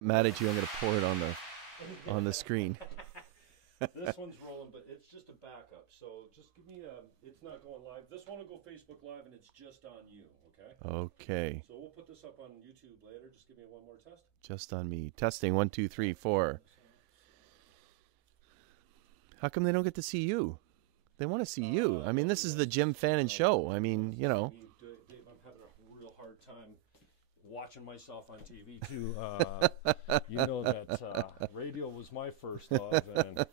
mad at you. I'm going to pour it on the screen. This one's rolling, but it's just a backup. So just give me it's not going live. This one will go Facebook Live, and it's just on you, okay? Okay. So we'll put this up on YouTube later. Just give me one more test. Just on me. Testing 1, 2, 3, 4. How come they don't get to see you? They want to see you. I mean, this is the Jim Fannon Show. I mean, you know. Dave, I'm having a real hard time watching myself on TV too. You know that radio was my first love, and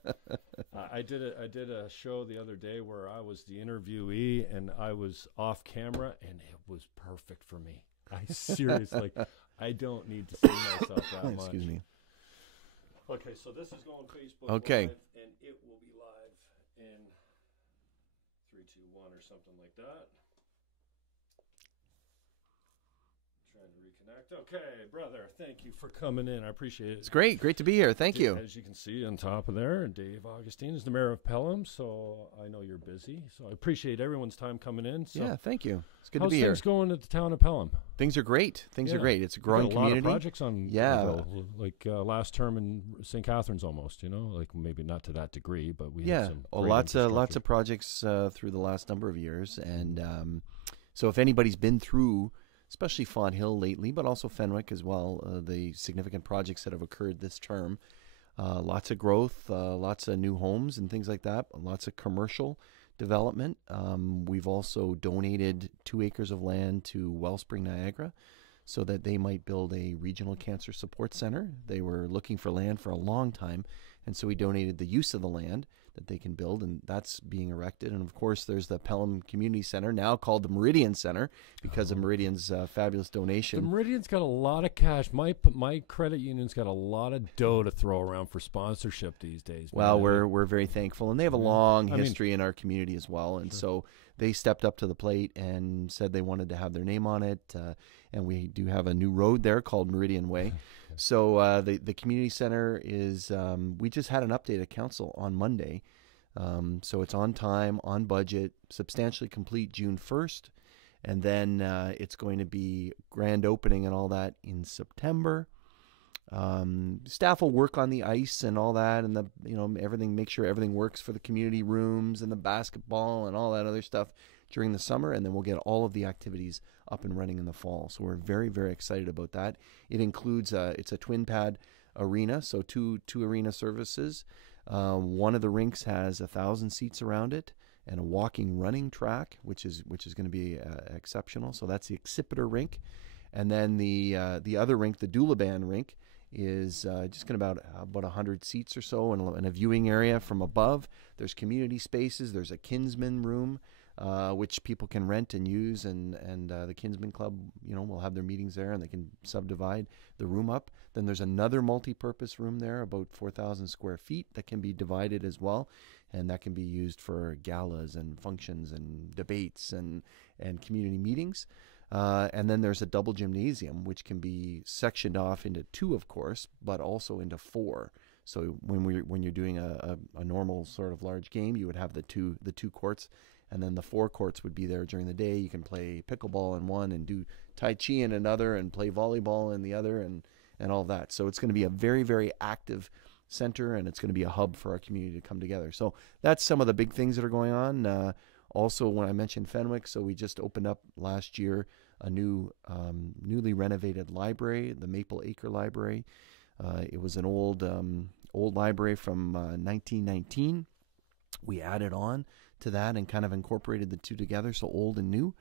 I did a show the other day where I was the interviewee and I was off camera, and it was perfect for me. I seriously, I don't need to see myself that much. Excuse me. Okay, so this is going Facebook Okay. Live, and it will be live in 3, 2, 1 or something like that. Trying to reconnect. Okay, brother, thank you for coming in. I appreciate it. It's great. Great to be here. Thank you. As you can see on top of there, Dave Augustyn is the mayor of Pelham, so I know you're busy. So I appreciate everyone's time coming in. So Yeah, thank you. It's good how's to be here. things going at the town of Pelham? Things are great. Things are Yeah. great. It's a growing Got a community. lot of projects on, Yeah. the go, like last term in St. Catharines almost, you know, like maybe not to that degree, but we had some great lots of infrastructure. projects through the last number of years, and so if anybody's been through, especially Fonthill lately, but also Fenwick as well, the significant projects that have occurred this term, lots of growth, lots of new homes and things like that, lots of commercial development. We've also donated 2 acres of land to Wellspring Niagara so that they might build a regional cancer support center. They were looking for land for a long time, and so we donated the use of the land that they can build, and that's being erected. And of course, there's the Pelham Community Center, now called the Meridian Center, because of Meridian's fabulous The donation. Meridian's got a lot of cash. My credit union's got a lot of dough to throw around for sponsorship these days. Well, man. we're very thankful, and they have a long history in our community as well, and so they stepped up to the plate and said they wanted to have their name on it, and we do have a new road there called Meridian Way. So the community center is, we just had an update at council on Monday, so it's on time, on budget, substantially complete June 1st, and then it's going to be grand opening and all that in September. Staff will work on the ice and all that, and everything, make sure everything works for the community rooms and the basketball and all that other stuff during the summer, and then we'll get all of the activities up and running in the fall. So we're very, very excited about that. It includes it's a twin pad arena, so two arena services. One of the rinks has 1,000 seats around it, and a walking running track, which is going to be exceptional. So that's the Accipiter rink, and then the other rink, the Doulaban rink, is just going to about 100 seats or so, and a viewing area from above. There's community spaces. There's a Kinsman room, which people can rent and use, and the Kinsman Club, will have their meetings there, and they can subdivide the room up. Then there's another multi-purpose room there, about 4,000 square feet, that can be divided as well, and that can be used for galas and functions and debates and community meetings. And then there's a double gymnasium, which can be sectioned off into 2, of course, but also into 4. So when you're doing a normal sort of large game, you would have the two courts, and then the 4 courts would be there during the day. You can play pickleball in one, and do Tai Chi in another, and play volleyball in the other, and all that. So it's going to be a very, very active center, and it's going to be a hub for our community to come together. So that's some of the big things that are going on. Also, when I mentioned Fenwick, so we just opened up last year a new, newly renovated library, the Maple Acre Library. It was an old library from 1919. We added on to that and kind of incorporated the two together, so old and new,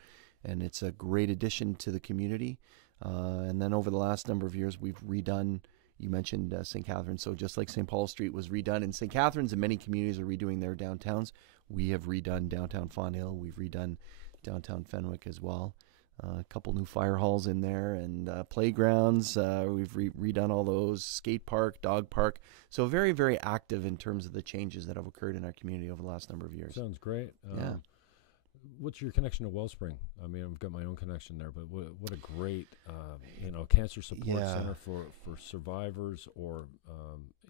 and it's a great addition to the community. And then over the last number of years, we've redone, you mentioned St. Catharines, so just like St. Paul Street was redone in St. Catharines, and many communities are redoing their downtowns, we have redone downtown Fonthill. We've redone downtown Fenwick as well. A couple new fire halls in there, and playgrounds. We've redone all those, skate park, dog park. So very, very active in terms of the changes that have occurred in our community over the last number of years. Sounds great. Yeah. What's your connection to Wellspring? I mean, I've got my own connection there, but what a great, cancer support center for survivors, or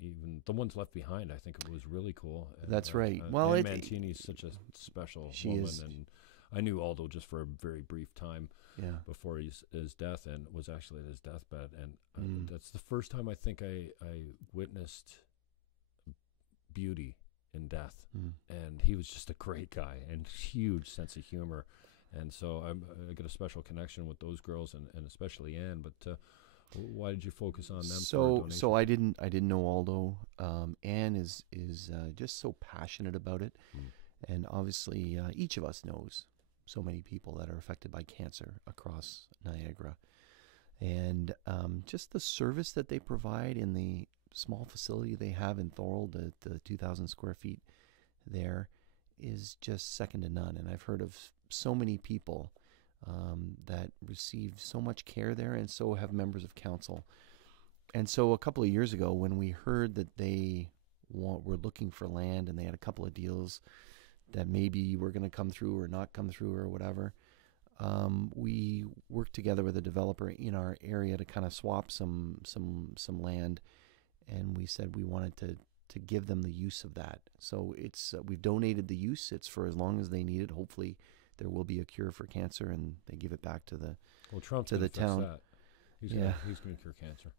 even the ones left behind. I think it was really cool. That's right. Ann Well, Mantini's such a special woman, and I knew Aldo just for a very brief time before his death, and was actually at his deathbed. And that's the first time I think I witnessed beauty in death. And he was just a great guy and huge sense of humor. And so I got a special connection with those girls, and especially Anne. But why did you focus on them? So I didn't know Aldo. Anne is just so passionate about it, and obviously each of us knows so many people that are affected by cancer across Niagara, and just the service that they provide in the small facility they have in Thorold, the 2,000 square feet there, is just second to none. And I've heard of so many people that receive so much care there, and so have members of council. And so a couple of years ago, when we heard that they were looking for land, and they had a couple of deals that maybe were going to come through or not come through or whatever, we worked together with a developer in our area to kind of swap some land, and we said we wanted to give them the use of that. So it's we've donated the use. It's for as long as they need it. Hopefully there will be a cure for cancer, and they give it back to the the town. That. He's going to cure cancer.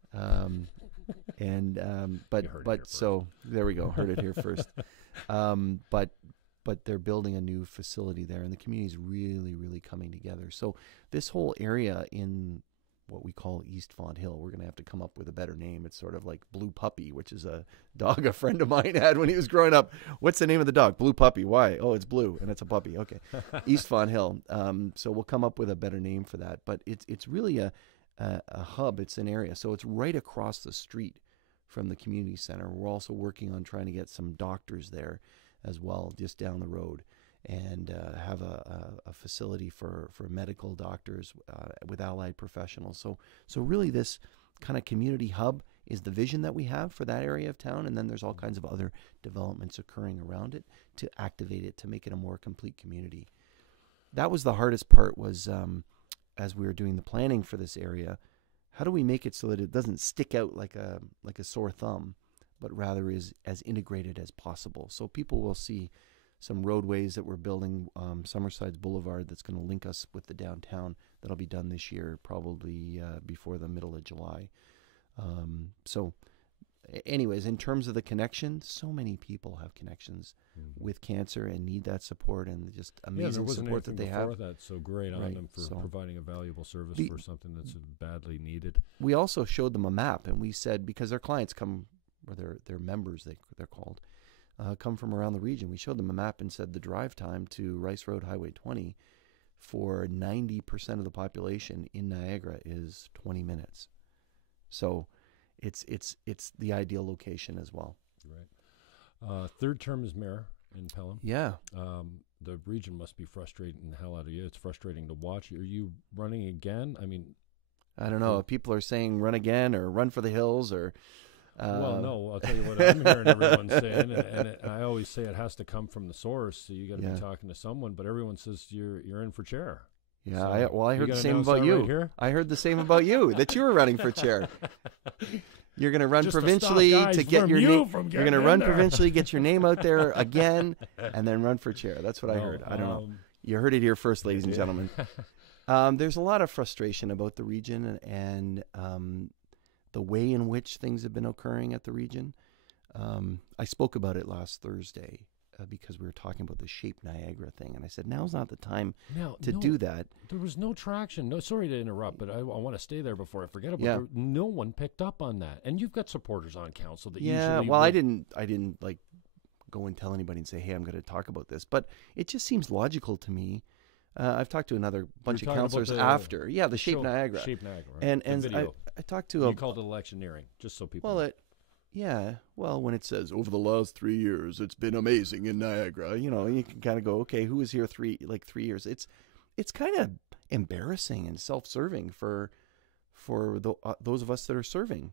But so there we go. Heard it here first. But they're building a new facility there, and the community is really, really coming together. So this whole area in what we call East Font Hill, we're going to have to come up with a better name. It's sort of like Blue Puppy, which is a dog a friend of mine had when he was growing up. What's the name of the dog? Blue Puppy. Why? Oh, it's blue, and it's a puppy. Okay. East Font Hill. So we'll come up with a better name for that. But it's really a hub. It's an area. So it's right across the street from the community center. We're also working on trying to get some doctors there as well, just down the road, and have a facility for medical doctors with allied professionals. So really this kind of community hub is the vision that we have for that area of town, and then there's all kinds of other developments occurring around it to activate it, to make it a more complete community. That was the hardest part, was as we were doing the planning for this area, how do we make it so that it doesn't stick out like a sore thumb, but rather is as integrated as possible. So people will see some roadways that we're building, Summersides Boulevard, that's going to link us with the downtown. That'll be done this year, probably before the middle of July. So anyways, in terms of the connection, so many people have connections with cancer and need that support, and just amazing support that they have. That's so great on them for providing a valuable service for something that's badly needed. We also showed them a map, and we said, because their clients come, or their members, they're called, come from around the region. We showed them a map and said the drive time to Rice Road Highway 20 for 90% of the population in Niagara is 20 minutes. So it's the ideal location as well. Right. Third term as mayor in Pelham. Yeah. The region must be frustrating the hell out of you. It's frustrating to watch. Are you running again? I mean, I don't know. People are saying run again or run for the hills or... well, no, I'll tell you what I'm hearing everyone saying, and I always say it has to come from the source, so you got to be talking to someone, but everyone says you're in for chair. Yeah, so I heard the same about you. Right, I heard the same about you, that you were running for chair. You're going to run provincially to get your name. You're going to run provincially, get your name out there again, and then run for chair. That's what I heard. I don't know. You heard it here first, ladies and gentlemen. There's a lot of frustration about the region and the way in which things have been occurring at the region. I spoke about it last Thursday because we were talking about the Shape Niagara thing, and I said, now's not the time to do that. There was no traction. No, sorry to interrupt, but I want to stay there before I forget about it. No one picked up on that. And you've got supporters on council that usually... well, I didn't like go and tell anybody and say, hey, I'm going to talk about this. But it just seems logical to me. I've talked to another bunch of councillors after. Yeah, the Shape Niagara. Shape Niagara, right? And I talked to you called it electioneering, just so people know. Well, when it says, over the last 3 years, it's been amazing in Niagara, you can kind of go, okay, who was here 3 years? It's kind of embarrassing and self-serving for those of us that are serving.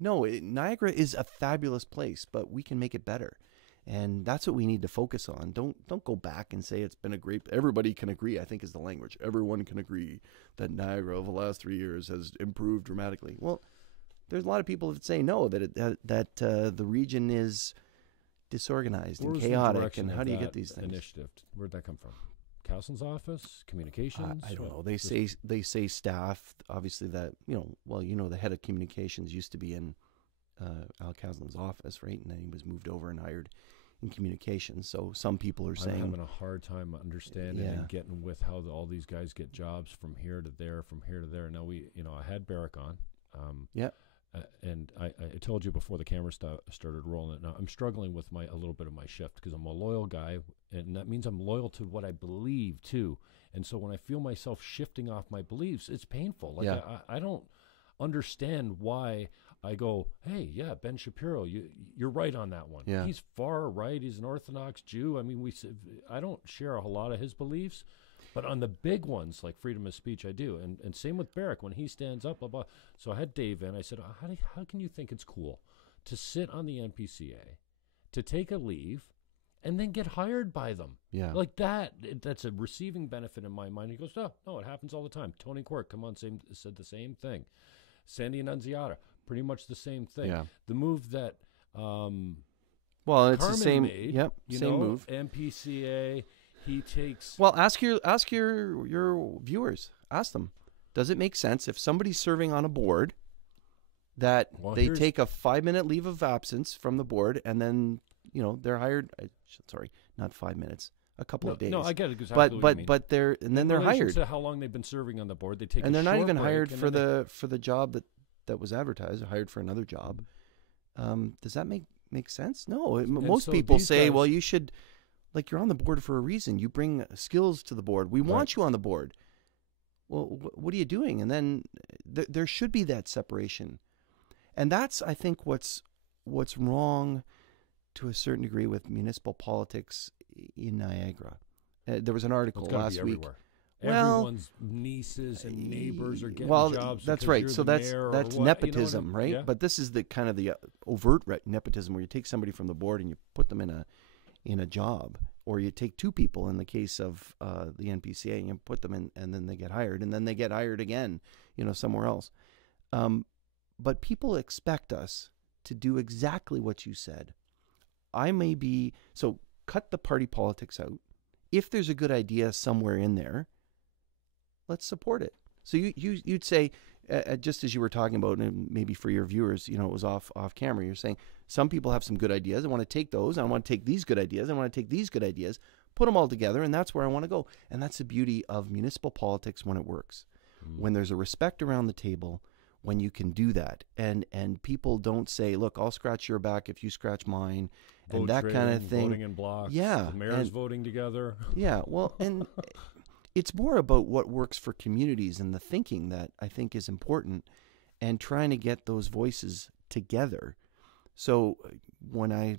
Niagara is a fabulous place, but we can make it better. And that's what we need to focus on. Don't go back and say it's been a great... Everybody can agree, I think is the language. Everyone can agree that Niagara over the last 3 years has improved dramatically. Well, there's a lot of people that say no, that the region is disorganized Where and was the chaotic, direction and of how do you that get these things? initiative? Where'd that come from? Council's office, communications? I don't know. Just- They say staff. Obviously, that the head of communications used to be in Al Caslin's office, right? And then he was moved over and hired in communications. So some people are saying, I'm having a hard time understanding and getting with how all these guys get jobs from here to there, from here to there. Now I had Barrick on. And I told you before the camera started rolling. Now I'm struggling with a little bit of my shift because I'm a loyal guy, and that means I'm loyal to what I believe too. And so when I feel myself shifting off my beliefs, it's painful. Like I don't understand why I go, hey, Ben Shapiro, you're right on that one. Yeah. He's far right. He's an Orthodox Jew. I mean, I don't share a whole lot of his beliefs. But on the big ones, like freedom of speech, I do. And same with Barrick. When he stands up, blah, blah. So I had Dave in. I said, how can you think it's cool to sit on the NPCA, to take a leave, and then get hired by them? Yeah. Like that's a receiving benefit in my mind. He goes, no, it happens all the time. Tony Quirk, said the same thing. Sandy Annunziata, pretty much the same thing. Yeah. The move that it's Carmen the same. made, Yep. Same move. NPCA. He takes. Well, ask your viewers. Ask them. Does it make sense if somebody's serving on a board that they take a 5-minute leave of absence from the board and then they're hired? Sorry, not 5 minutes. A couple of days. No, I get it exactly. But they're hired. To how long they've been serving on the board, they take. And they're not even hired for the. the job that was advertised. They're hired for another job. Does that make sense? No. Most people say, well, you should. Like, you're on the board for a reason. You bring skills to the board. We want you on the board. Well, what are you doing? And then there should be that separation. And that's, I think, what's wrong to a certain degree with municipal politics in Niagara. There was an article last week. Well, everyone's nieces and neighbors are getting jobs. That's right. So that's nepotism, right? Yeah. But this is the kind of the overt nepotism where you take somebody from the board and you put them in a job, or you take two people in the case of the NPCA and you put them in, and then they get hired, and then they get hired again, somewhere else. But people expect us to do exactly what you said. So cut the party politics out. If there's a good idea somewhere in there, let's support it. So you'd say, just as you were talking about, and maybe for your viewers, it was off camera, you're saying some people have some good ideas. I want to take those. I want to take these good ideas. I want to take these good ideas, put them all together, and that's where I want to go. And that's the beauty of municipal politics when it works. When there's a respect around the table, when you can do that. And people don't say, look, I'll scratch your back if you scratch mine, and that kind of thing. Voting in blocks. Yeah. The mayor's voting together. Yeah, well, and it's more about what works for communities and the thinking that I think is important, and trying to get those voices together. So when I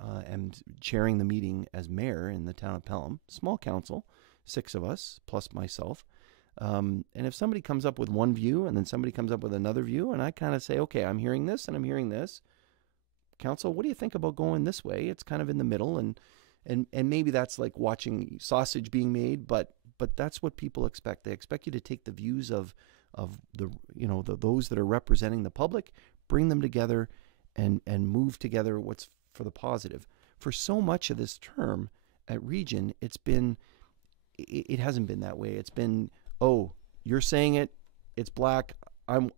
am chairing the meeting as mayor in the town of Pelham, small council, 6 of us plus myself, and if somebody comes up with one view and then somebody comes up with another view, and I kind of say, okay, I'm hearing this and I'm hearing this. Council, what do you think about going this way? It's kind of in the middle, and maybe that's like watching sausage being made, but that's what people expect. They expect you to take the views of those that are representing the public, bring them together, and move together what's for the positive. For so much of this term at Region, it hasn't been that way. It's been, oh, you're saying it's black,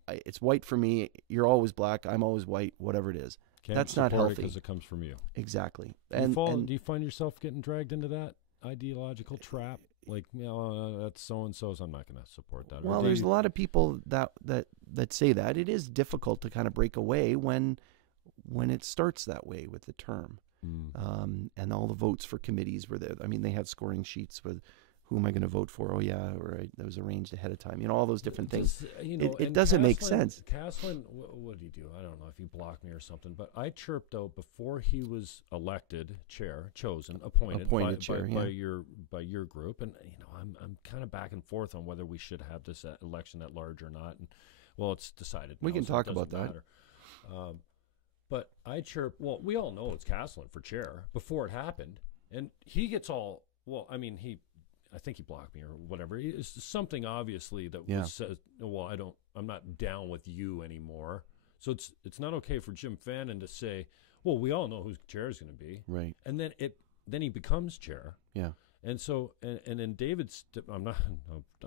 it's white for me, you're always black, I'm always white, whatever it is. That's not healthy because it comes from you. Exactly. Do you find yourself getting dragged into that ideological trap? Like, that's so and so, so I'm not going to support that. Well, there's a lot of people that say that. It is difficult to kind of break away when it starts that way with the term. And all the votes for committees were there. I mean, they had scoring sheets with who am I going to vote for? Oh, yeah, or that was arranged ahead of time. All those different things. It doesn't make sense. Castlin, what did he do? I don't know if he blocked me or something, but I chirped out before he was elected appointed chair, by your group, and I'm kind of back and forth on whether we should have this election at large or not. And well, it's decided. We can talk about that. But I chirped. Well, we all know it's Castlin for chair before it happened, and he gets all. Well, I mean, I think he blocked me or whatever. It's something obviously that was said. Well, I'm not down with you anymore. So it's not okay for Jim Fannon to say, well, we all know who chair is going to be. Right. And then he becomes chair. Yeah. And so, and then David's, I'm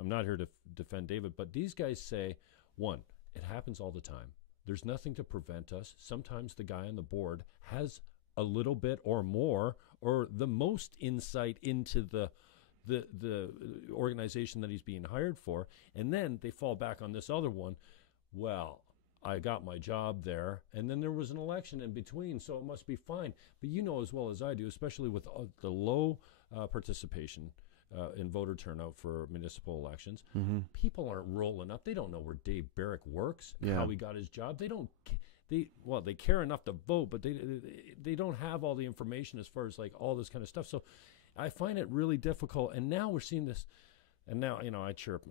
not here to defend David, but these guys say, one, it happens all the time. There's nothing to prevent us. Sometimes the guy on the board has a little bit or more or the most insight into the organization that he's being hired for. And then they fall back on this other one. Well, I got my job there, and then there was an election in between, so it must be fine. But you know as well as I do, especially with the low participation in voter turnout for municipal elections, people aren't rolling up. They don't know where Dave Barrick works, how he got his job. They care enough to vote, but they don't have all the information as far as like all this kind of stuff. So I find it really difficult. And now we're seeing this, and now, you know, I chirp.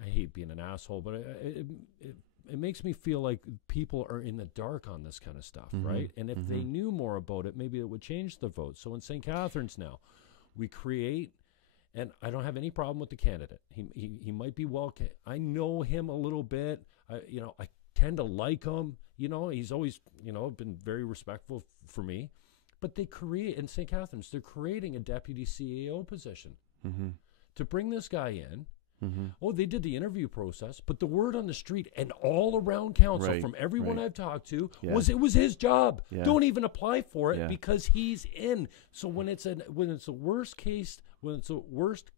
I hate being an asshole, but it makes me feel like people are in the dark on this kind of stuff, right? And if they knew more about it, maybe it would change the vote. So in St. Catharines now, we create, and I don't have any problem with the candidate. He might be I know him a little bit. I tend to like him. You know, he's always, been very respectful for me. But they create, in St. Catharines, they're creating a deputy CAO position to bring this guy in. Oh, they did the interview process, but the word on the street and all around council from everyone I've talked to was it was his job. Don't even apply for it because he's in. So when it's a worst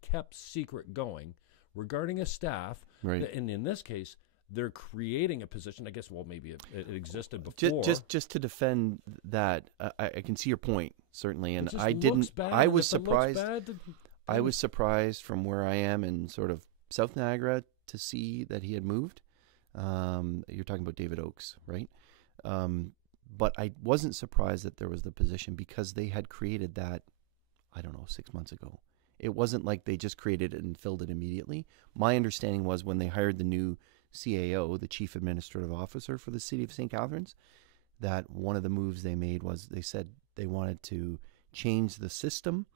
kept secret going regarding a staff, and in this case, they're creating a position. I guess, well, maybe it existed before. Just to defend that, I can see your point certainly, and I was surprised. I was surprised from where I am in sort of South Niagara to see that he had moved. You're talking about David Oakes, right? But I wasn't surprised that there was the position because they had created that, I don't know, 6 months ago. It wasn't like they just created it and filled it immediately. My understanding was when they hired the new CAO, the Chief Administrative Officer for the City of St. Catharines, that one of the moves they made was they said they wanted to change the system,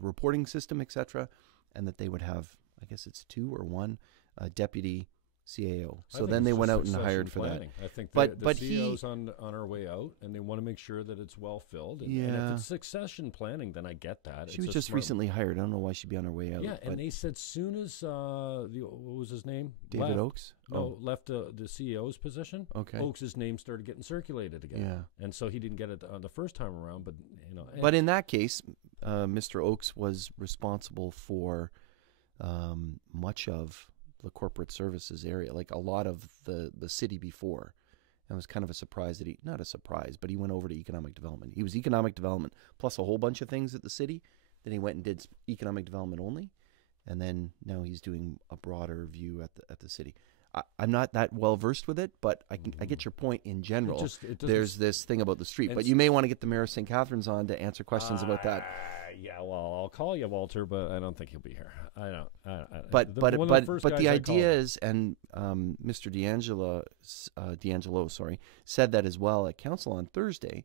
reporting system, etc., and that they would have, I guess it's 2 or 1 deputy CAO. So then they went out and hired for that. I think the CAO's on our way out, and they want to make sure that it's well filled. And if it's succession planning, then I get that. She was just recently hired. I don't know why she'd be on her way out. Yeah, and they said soon as what was his name? David Oakes? Left the CAO's position. Okay. Oakes' name started getting circulated again. Yeah. And so he didn't get it the first time around, but But in that case, Mr. Oakes was responsible for much of the corporate services area, like a lot of the city before. And it was kind of a surprise that not a surprise, but he went over to economic development. He was economic development plus a whole bunch of things at the city. Then he went and did economic development only. And then now he's doing a broader view at the city. I'm not that well versed with it, but I get your point in general. There's this thing about the street, but you may want to get the mayor of St. Catharines on to answer questions about that. Yeah, well, I'll call you, Walter, but I don't think he'll be here. I don't. But the idea is, and Mr. D'Angelo, said that as well at council on Thursday.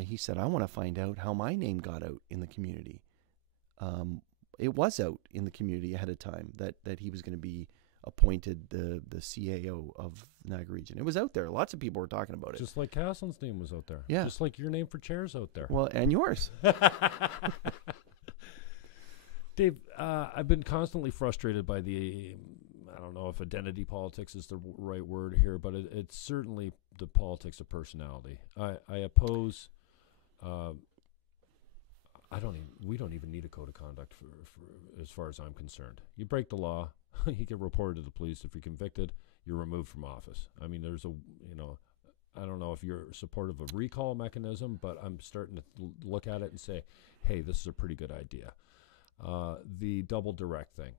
He said, "I want to find out how my name got out in the community." It was out in the community ahead of time that he was going to be appointed the CAO of the Niagara region. It was out there. Lots of people were talking about it. Just like Castle's name was out there. Yeah. Just like your name for chair's out there. Well, and yours. Dave, I've been constantly frustrated by I don't know if identity politics is the right word here, but it's certainly the politics of personality. I oppose... we don't even need a code of conduct for as far as I'm concerned. You break the law, you get reported to the police. If you're convicted, you're removed from office. I mean, there's I don't know if you're supportive of recall mechanism, but I'm starting to look at it and say, hey, this is a pretty good idea. The double direct thing,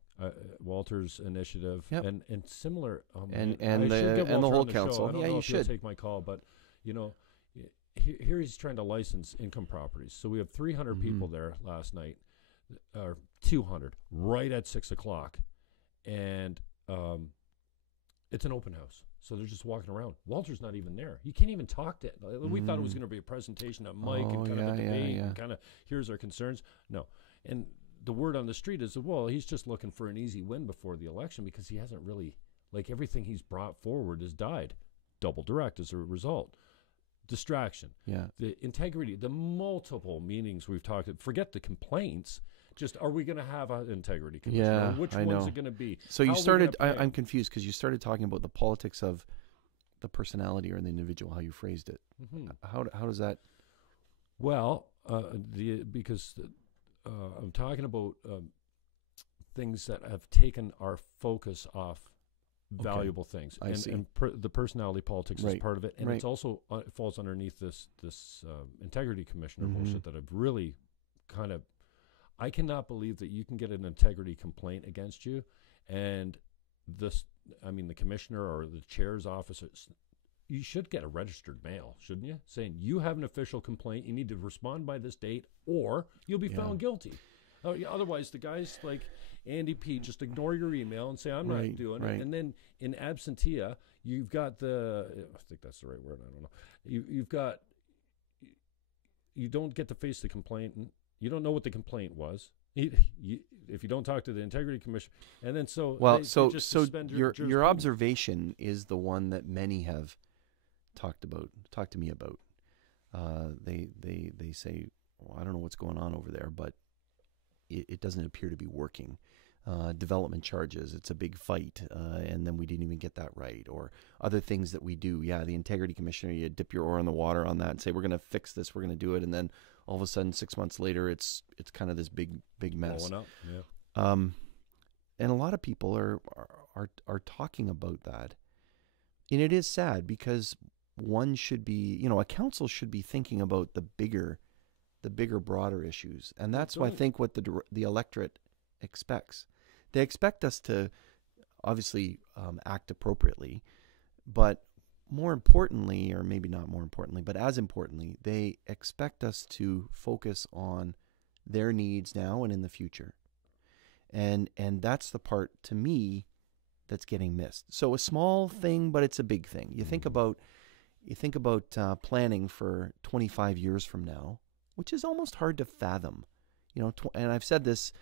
Walter's initiative, and similar, and the whole council. I don't know if you'll take my call, but here he's trying to license income properties. So we have 300 people there last night, or 200, right at 6 o'clock. And it's an open house. So they're just walking around. Walter's not even there. You can't even talk to it. We thought it was going to be a presentation at Mike and kind of a debate and kind of here's our concerns. No. And the word on the street is, well, he's just looking for an easy win before the election because he hasn't really, everything he's brought forward has died. Double direct as a result. distraction. Yeah. The integrity, the multiple meanings we've talked about. Forget the complaints. Just, are we going to have an integrity commission? Yeah, Or which I one's know. it going to be? So How you are we started, gonna pay? I'm confused because you started talking about the politics of the personality or the individual, how you phrased it. Mhm. How does that? Well, because I'm talking about things that have taken our focus off valuable things. I see. And the personality politics is Right. part of it. And Right. it's also it falls underneath this integrity commissioner Mhm. bullshit that I've really kind of, I cannot believe that you can get an integrity complaint against you and the commissioner or the chair's office, you should get a registered mail, shouldn't you? Saying you have an official complaint, you need to respond by this date or you'll be found guilty. Otherwise, the guys like Andy Pete just ignore your email and say, I'm not doing it. And then in absentia, you've got I think that's the right word, I don't know. You don't get to face the complaint. You don't know what the complaint was. If you don't talk to the integrity commission, and then your observation is the one that many have talked to me about. They say, well, I don't know what's going on over there, but it doesn't appear to be working. Development charges, it's a big fight, and then we didn't even get that right, or other things that we do. Yeah, the integrity commissioner, you dip your oar in the water on that and say, we're going to fix this, we're going to do it, and then all of a sudden 6 months later it's kind of this big mess. Blowing up. Yeah. And a lot of people are talking about that, and it is sad because one should be, a council should be thinking about the bigger, broader issues, and that's why I think what the electorate expects. They expect us to obviously act appropriately, but more importantly, or maybe not more importantly, but as importantly, they expect us to focus on their needs now and in the future. And that's the part, to me, that's getting missed. So a small thing, but it's a big thing. You think about planning for 25 years from now, which is almost hard to fathom. And I've said this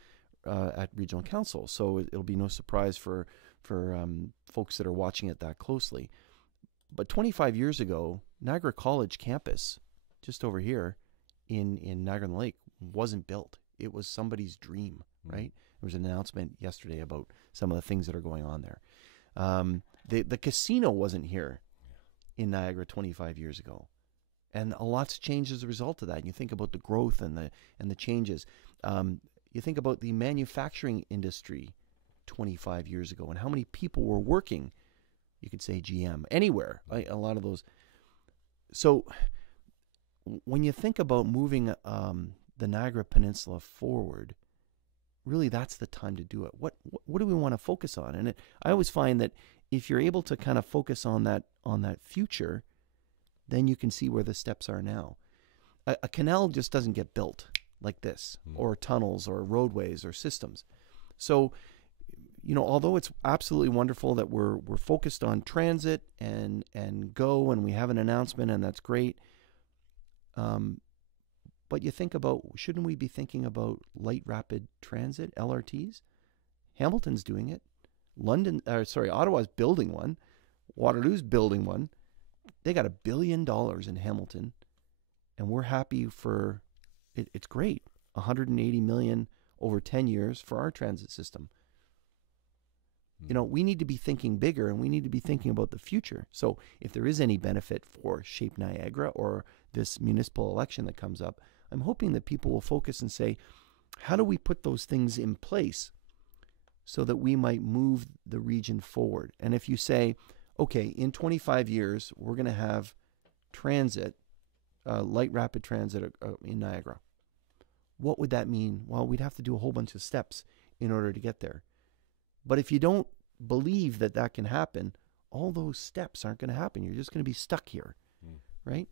at Regional Council, so it'll be no surprise for folks that are watching it that closely. But 25 years ago, Niagara College campus, just over here in Niagara-on-the-Lake, wasn't built. It was somebody's dream, right? There was an announcement yesterday about some of the things that are going on there. The casino wasn't here in Niagara 25 years ago. And a lot's changed as a result of that. And you think about the growth and the changes. You think about the manufacturing industry 25 years ago and how many people were working. You could say GM, anywhere, a lot of those. So when you think about moving the Niagara Peninsula forward, really that's the time to do it. What do we want to focus on? And I always find that if you're able to kind of focus on that future, then you can see where the steps are now. A canal just doesn't get built like this, or tunnels or roadways or systems. So, although it's absolutely wonderful that we're focused on transit and go, and we have an announcement, and that's great. But you think about, shouldn't we be thinking about light rapid transit, LRTs? Hamilton's doing it. Ottawa's building one. Waterloo's building one. They got $1 billion in Hamilton, and we're happy for it. It's great. $180 million over 10 years for our transit system. We need to be thinking bigger, and we need to be thinking about the future. So if there is any benefit for Shape Niagara or this municipal election that comes up, I'm hoping that people will focus and say, how do we put those things in place so that we might move the region forward? And if you say, okay, in 25 years, we're going to have transit, light rapid transit in Niagara. What would that mean? Well, we'd have to do a whole bunch of steps in order to get there. But if you don't believe that can happen, all those steps aren't going to happen. You're just going to be stuck here, right?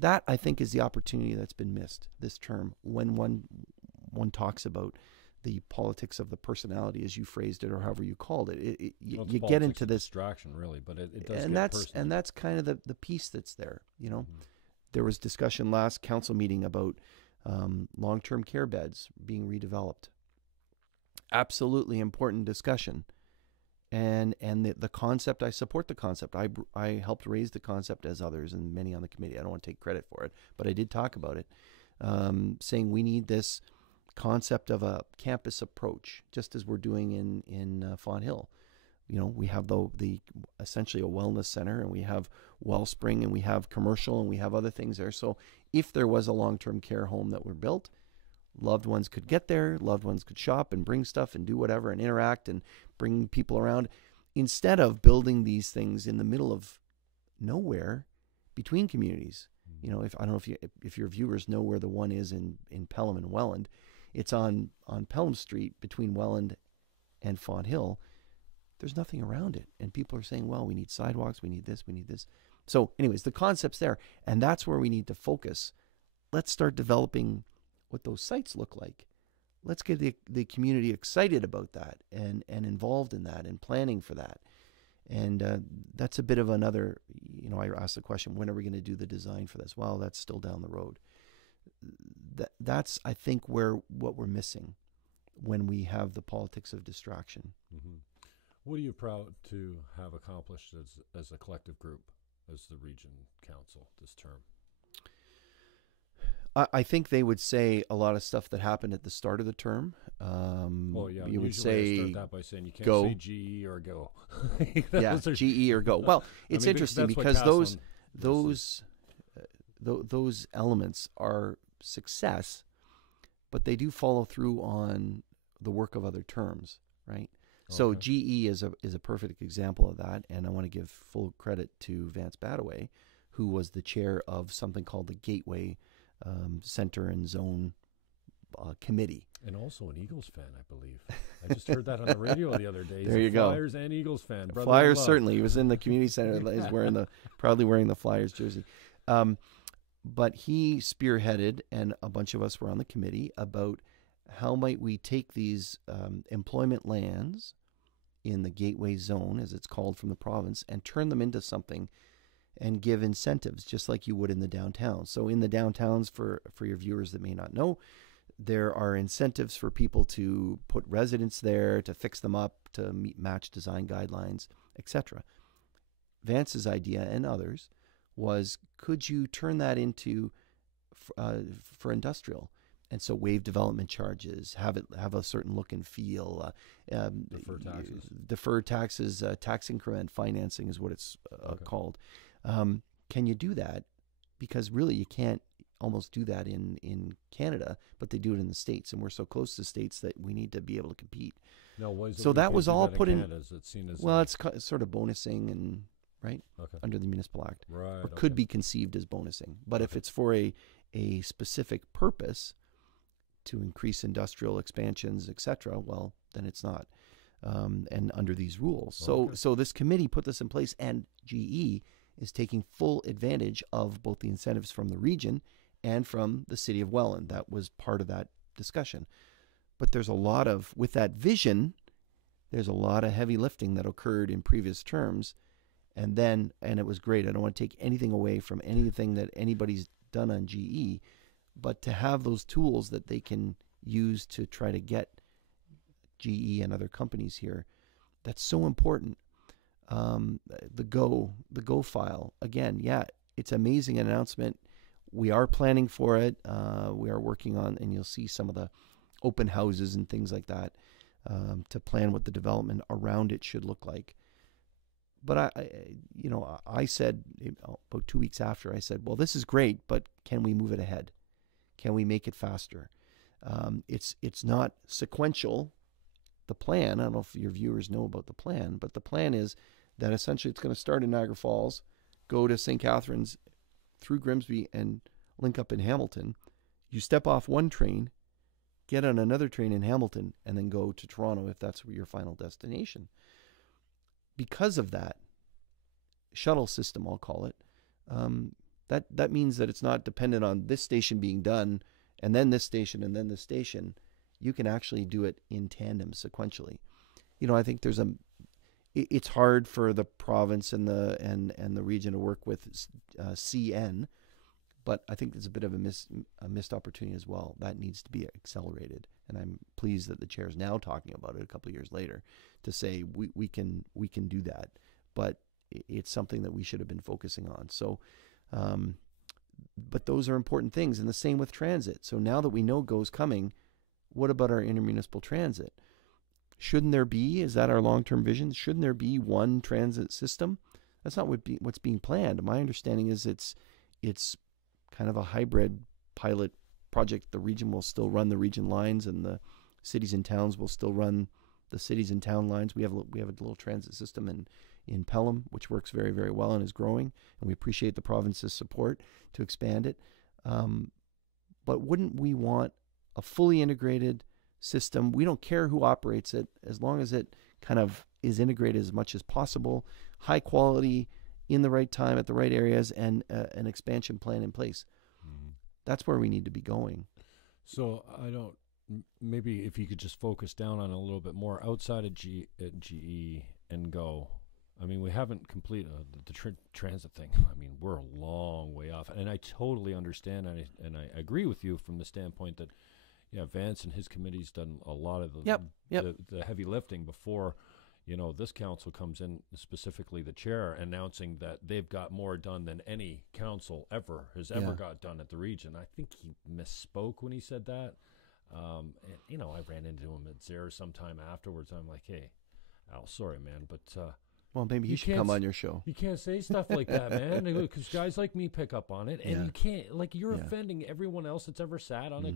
That, I think, is the opportunity that's been missed this term when one talks about the politics of the personality, as you phrased it, or however you called it. You get into this distraction, really, but it does. And that's kind of the piece that's there. There was discussion last council meeting about long-term care beds being redeveloped. Absolutely important discussion. And the concept, I support the concept. I helped raise the concept as others and many on the committee. I don't want to take credit for it, but I did talk about it, saying we need this concept of a campus approach, just as we're doing in Fawn Hill. You know, we have the essentially a wellness center, and we have Wellspring, and we have commercial, and we have other things there. So if there was a long-term care home that were built, loved ones could get there, loved ones could shop and bring stuff and do whatever and interact and bring people around, instead of building these things in the middle of nowhere between communities. You know, I don't know if your viewers know where the one is in Pelham and Welland. It's on Pelham Street between Welland and Fawn Hill. There's nothing around it, and people are saying, well, we need sidewalks, we need this, we need this. So anyways, the concept's there, and that's where we need to focus. Let's start developing what those sites look like. Let's get the community excited about that and involved in that and planning for that. And that's a bit of another, you know, I asked the question, when are we going to do the design for this? Well, that's still down the road. That's, I think, what we're missing when we have the politics of distraction. Mm-hmm. What are you proud to have accomplished as a collective group, as the Region Council this term? I think they would say a lot of stuff that happened at the start of the term. Well, yeah, you would say, I start that by saying you can't go. say GE or go. Yeah, GE or go. Well, it's interesting because those elements are success, but they do follow through on the work of other terms, right? So Okay. GE is a perfect example of that, and I want to give full credit to Vance Badaway, who was the chair of something called the Gateway Center and Zone Committee. And also an Eagles fan, I believe. I just heard that on the radio the other day. There you go. Flyers and Eagles fan. Flyers, certainly. He was in the community center. He's proudly wearing the Flyers jersey. But he spearheaded, and a bunch of us were on the committee, about how might we take these employment lands in the Gateway Zone, as it's called, from the province, and turn them into something and give incentives, just like you would in the downtown. So in the downtowns, for your viewers that may not know, there are incentives for people to put residents there, to fix them up, to match design guidelines, etc. Vance's idea, and others, was, could you turn that into for industrial? And so waive development charges, have a certain look and feel. Defer taxes, tax increment financing is what it's called. Can you do that? Because really you can't almost do that in Canada, but they do it in the States, and we're so close to the States that we need to be able to compete. No, so that was all put in. Canada? Is it seen as it's sort of bonusing and under the Municipal Act, right? Or could be conceived as bonusing. But if it's for a specific purpose to increase industrial expansions, etc., well, then it's not, and under these rules. So this committee put this in place, and GE is taking full advantage of both the incentives from the region and from the city of Welland. That was part of that discussion. But there's with that vision, there's a lot of heavy lifting that occurred in previous terms, and it was great. I don't want to take anything away from anything that anybody's done on GE, but to have those tools that they can use to try to get GE and other companies here, that's so important. The Go file, again, it's an amazing announcement. We are planning for it. We are working on, and you'll see some of the open houses and things like that to plan what the development around it should look like. But I said about 2 weeks after, I said, well, this is great, but can we move it ahead? Can we make it faster? It's not sequential. The plan, I don't know if your viewers know about the plan, but the plan is that essentially it's going to start in Niagara Falls, go to St. Catharines, through Grimsby, and link up in Hamilton. You step off one train, get on another train in Hamilton, and then go to Toronto if that's your final destination. Because of that shuttle system, I'll call it, that means that it's not dependent on this station being done and then this station and then this station. You can actually do it in tandem, sequentially. I think it's hard for the province and the region to work with CN, But I think there's a bit of a missed opportunity as well. That needs to be accelerated. And I'm pleased that the chair is now talking about it a couple of years later to say we can do that. But it's something that we should have been focusing on. So, but those are important things. And the same with transit. So now that we know GO's coming, what about our intermunicipal transit? Shouldn't there be, is that our long-term vision? Shouldn't there be one transit system? That's not what's being planned. My understanding is it's kind of a hybrid pilot project. The region will still run the region lines, and the cities and towns will still run the cities and town lines. We have a little transit system in Pelham, which works very, very well and is growing, and we appreciate the province's support to expand it. But wouldn't we want a fully integrated system? We don't care who operates it, as long as it kind of is integrated as much as possible, high quality, in the right time, at the right areas, and an expansion plan in place. Mm-hmm. That's where we need to be going. So maybe if you could just focus down on a little bit more outside of GE and GO. I mean, we haven't completed the transit thing. I mean, we're a long way off. And I totally understand, and I agree with you from the standpoint that, Vance and his committee's done a lot of the heavy lifting before, this council comes in, specifically the chair, announcing that they've got more done than any council ever got done at the region. I think he misspoke when he said that. And, I ran into him at Zare sometime afterwards. I'm like, hey, Al, sorry, man, but... well, maybe you should come on your show. You can't say stuff like that, man, because guys like me pick up on it, and you can't, you're offending everyone else that's ever sat on it.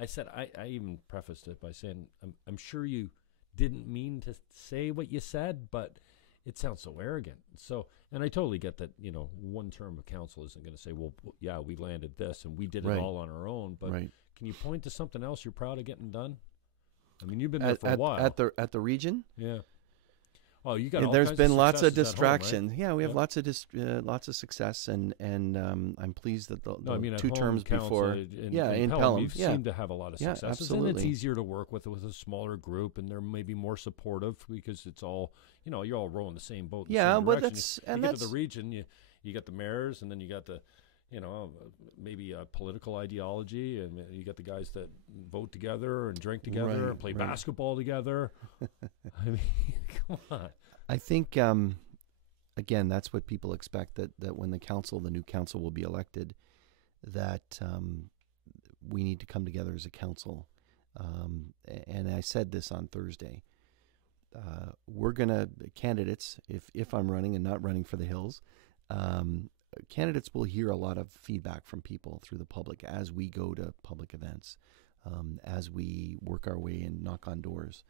I said, I even prefaced it by saying, I'm sure you didn't mean to say what you said, but it sounds so arrogant. So, and I totally get that, one term of council isn't going to say, well, yeah, we landed this and we did it all on our own, but can you point to something else you're proud of getting done? I mean, you've been there for a while. At the region? Yeah. Oh, you got. There's been lots of distraction. Home, right? Yeah, we have lots of success, and I'm pleased that the 2 terms council, before. In Pelham, you seem to have a lot of successes, absolutely. And it's easier to work with a smaller group, and they're maybe more supportive because it's all you're all rowing the same boat. But you get to the region, you got the mayors, and then you got the. Maybe a political ideology, and you got the guys that vote together and drink together and play basketball together. I mean, come on. I think, again, that's what people expect, that when the new council will be elected, that we need to come together as a council. And I said this on Thursday. We're going to, candidates, if I'm running and not running for the Hills, candidates will hear a lot of feedback from people through the public as we go to public events, as we work our way and knock on doors.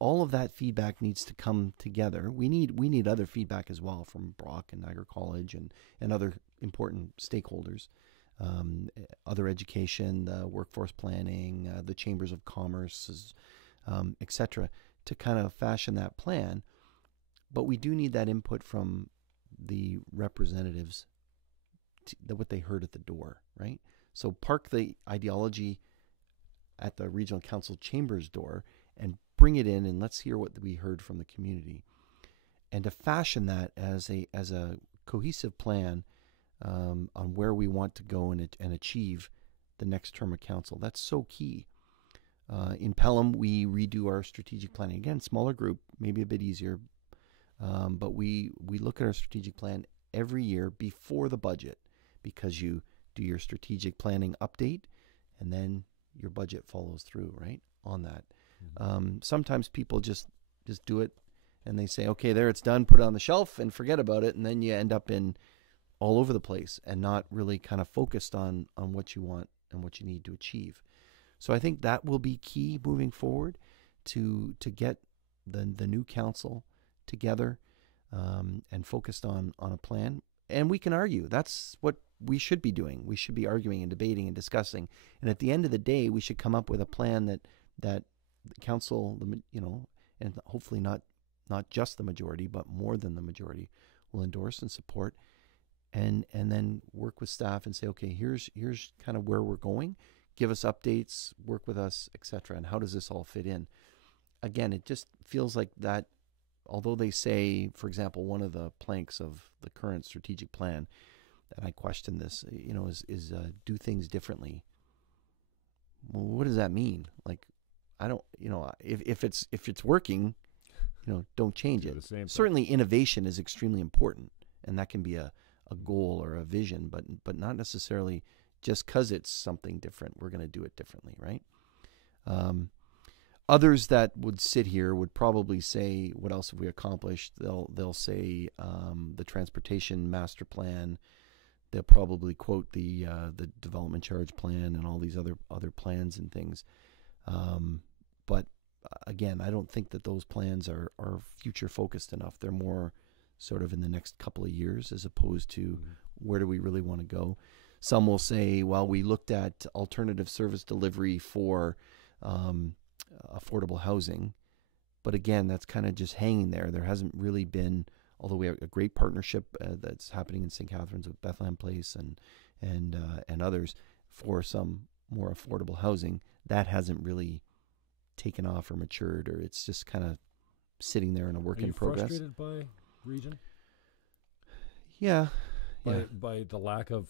All of that feedback needs to come together. We need other feedback as well from Brock and Niagara College and other important stakeholders, other education, the workforce planning, the chambers of commerce, etc., to kind of fashion that plan. But we do need that input from the representatives, what they heard at the door, right? So park the ideology at the regional council chambers door and bring it in, and let's hear what we heard from the community, and to fashion that as a cohesive plan on where we want to go and achieve the next term of council. That's so key. In Pelham, we redo our strategic planning. Again, smaller group, maybe a bit easier. But we look at our strategic plan every year before the budget, because you do your strategic planning update and then your budget follows through right on that. Mm-hmm. Sometimes people just do it and they say, okay, there, it's done, put it on the shelf and forget about it. And then you end up in all over the place and not really kind of focused on what you want and what you need to achieve. So I think that will be key moving forward to get the new council together and focused on a plan. And we can argue. That's what we should be doing. We should be arguing and debating and discussing. And at the end of the day, we should come up with a plan that the council, and hopefully not just the majority, but more than the majority, will endorse and support. And then work with staff and say, okay, here's kind of where we're going. Give us updates, work with us, etc. And how does this all fit in? Again, it just feels like that. Although they say, for example, one of the planks of the current strategic plan and I question this, is do things differently. Well, what does that mean? Like, I don't, if it's working, don't change it. Certainly innovation is extremely important, and that can be a goal or a vision, but not necessarily just because it's something different, we're going to do it differently, right? Others that would sit here would probably say, what else have we accomplished? They'll say the transportation master plan. They'll probably quote the development charge plan and all these other plans and things. But again, I don't think that those plans are future focused enough. They're more sort of in the next couple of years as opposed to where do we really want to go. Some will say, well, we looked at alternative service delivery for affordable housing. But again, that's kind of just hanging there. There hasn't really been, although we have a great partnership that's happening in St. Catharines with Bethlehem Place and others for some more affordable housing, that hasn't really taken off or matured, or it's just kind of sitting there in a work in progress. Are you frustrated by region? Yeah. By the lack of,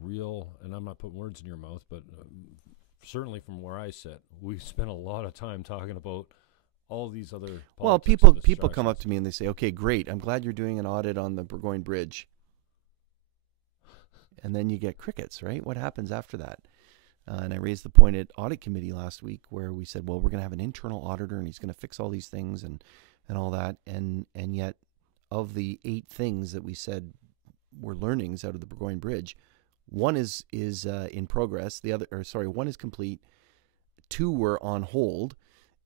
real, and I'm not putting words in your mouth, but certainly from where I sit, we've spent a lot of time talking about all these other Well, people come up to me and they say, okay, great, I'm glad you're doing an audit on the Burgoyne Bridge. And then you get crickets, right? What happens after that? And I raised the point at audit committee last week where we said, well, we're going to have an internal auditor and he's going to fix all these things and all that. And yet of the 8 things that we said were learnings out of the Burgoyne Bridge, one is in progress. One is complete. 2 were on hold,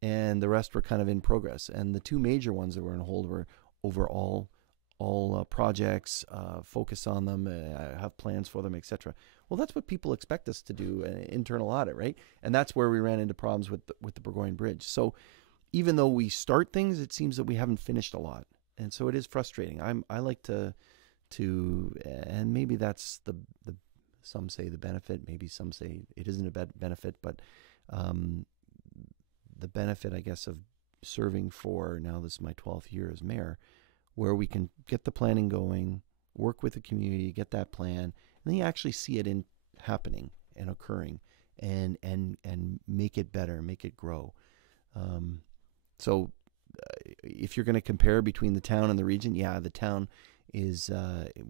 and the rest were kind of in progress. And the 2 major ones that were on hold were overall all projects, focus on them, have plans for them, etc. Well, that's what people expect us to do, an internal audit, right? And that's where we ran into problems with the Burgoyne Bridge. So even though we start things, it seems that we haven't finished a lot. And so it is frustrating. I like to and maybe that's the some say the benefit, maybe some say it isn't a benefit, but the benefit, I guess, of serving for, now this is my 12th year as mayor, where we can get the planning going, work with the community, get that plan, and then you actually see it happening and occurring, and make it better, make it grow. So if you're going to compare between the town and the region, the town is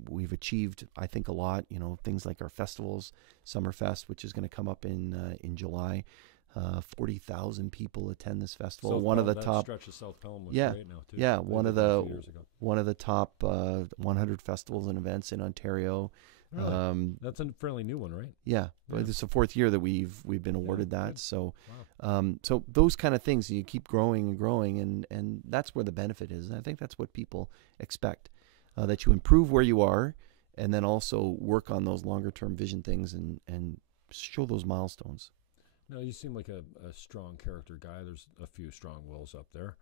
we've achieved, I think, a lot. Things like our festivals, Summerfest, which is going to come up in July. 40,000 people attend this festival. South one Pelham, of the top stretch of South Pelham was great now too. Yeah, one of the top 100 festivals and events in Ontario. Really? That's a fairly new one, right? Yeah. It's the 4th year that we've been awarded that. Good. So, so those kind of things, you keep growing and growing, and that's where the benefit is. And I think that's what people expect, that you improve where you are, and then also work on those longer term vision things and show those milestones. No, you seem like a strong character guy. There's a few strong wills up there.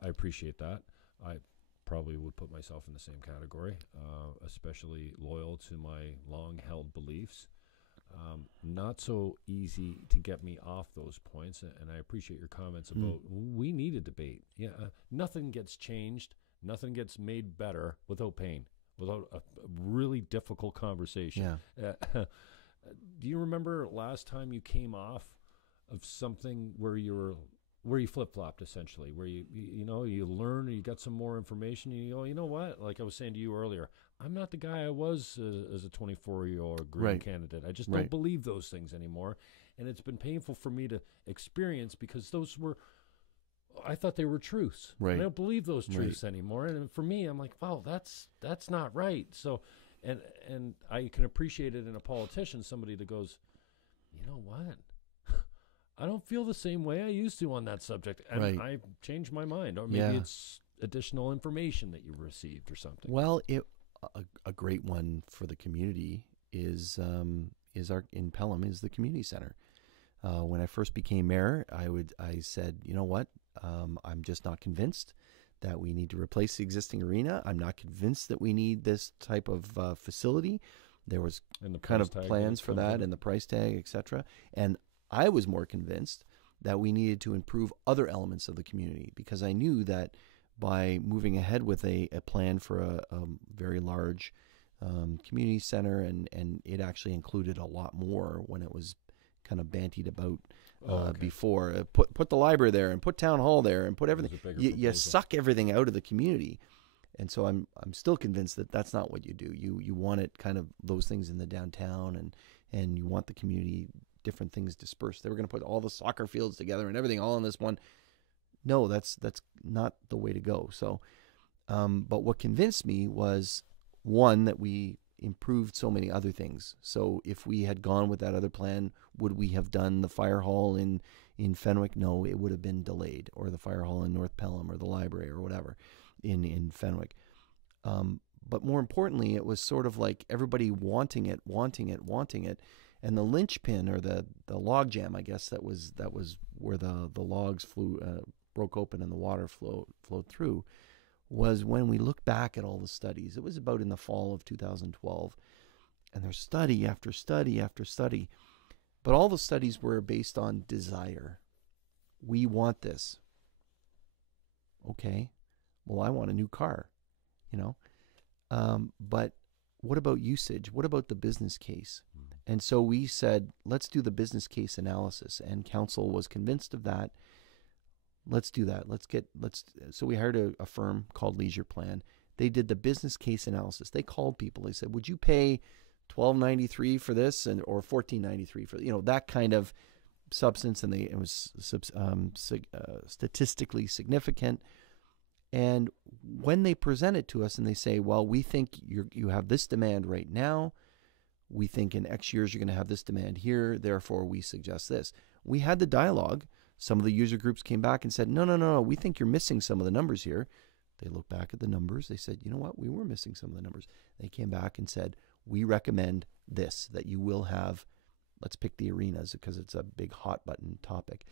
I appreciate that. I probably would put myself in the same category, especially loyal to my long-held beliefs. Not so easy to get me off those points, and I appreciate your comments about we need a debate. Yeah, nothing gets changed, nothing gets made better without pain, without a really difficult conversation. Yeah. Do you remember last time you came off of something where you flip-flopped, essentially, where you learn, or you got some more information, and you go, you know what, like I was saying to you earlier, I'm not the guy I was as a 24-year-old Green candidate. I just don't believe those things anymore, and it's been painful for me to experience because those were, I thought they were truths. Right. I don't believe those truths anymore, and for me, I'm like, wow, that's not right. So, and I can appreciate it in a politician, somebody that goes, you know what? I don't feel the same way I used to on that subject, and I've changed my mind. Or maybe it's additional information that you received or something. Well, a great one for the community is in Pelham is the community center. When I first became mayor, I said, you know what, I'm just not convinced that we need to replace the existing arena. I'm not convinced that we need this type of facility. There was kind of plans for that, and the price tag, etc. And I was more convinced that we needed to improve other elements of the community, because I knew that by moving ahead with a plan for a very large community center, and it actually included a lot more when it was kind of bantied about before. Put the library there, and put town hall there, and put everything. You suck everything out of the community. And so I'm still convinced that that's not what you do. You want it kind of those things in the downtown, and you want the community, different things dispersed. They were going to put all the soccer fields together and everything all in this one. No, that's not the way to go. So, but what convinced me was, one, that we improved so many other things. So if we had gone with that other plan, would we have done the fire hall in Fenwick? No, it would have been delayed, or the fire hall in North Pelham, or the library, or whatever in Fenwick. But more importantly, it was sort of like everybody wanting it. And the linchpin, or the log jam, I guess, that was where the logs broke open and the water flowed through, was when we look back at all the studies. It was about in the fall of 2012, and there's study after study after study, but all the studies were based on desire. We want this. Okay, well, I want a new car, but what about usage? What about the business case? And so we said, let's do the business case analysis, and council was convinced of that. Let's do that. So we hired a firm called Leisure Plan. They did the business case analysis. They called people. They said, would you pay $12.93 for this, or $14.93 for, that kind of substance? And it was statistically significant. And when they present it to us and they say, well, we think you have this demand right now, we think in X years you're going to have this demand here, therefore we suggest this. We had the dialogue. Some of the user groups came back and said, no, we think you're missing some of the numbers here. They looked back at the numbers. They said, you know what, we were missing some of the numbers. They came back and said, we recommend this, that you will have, let's pick the arenas because it's a big hot button topic.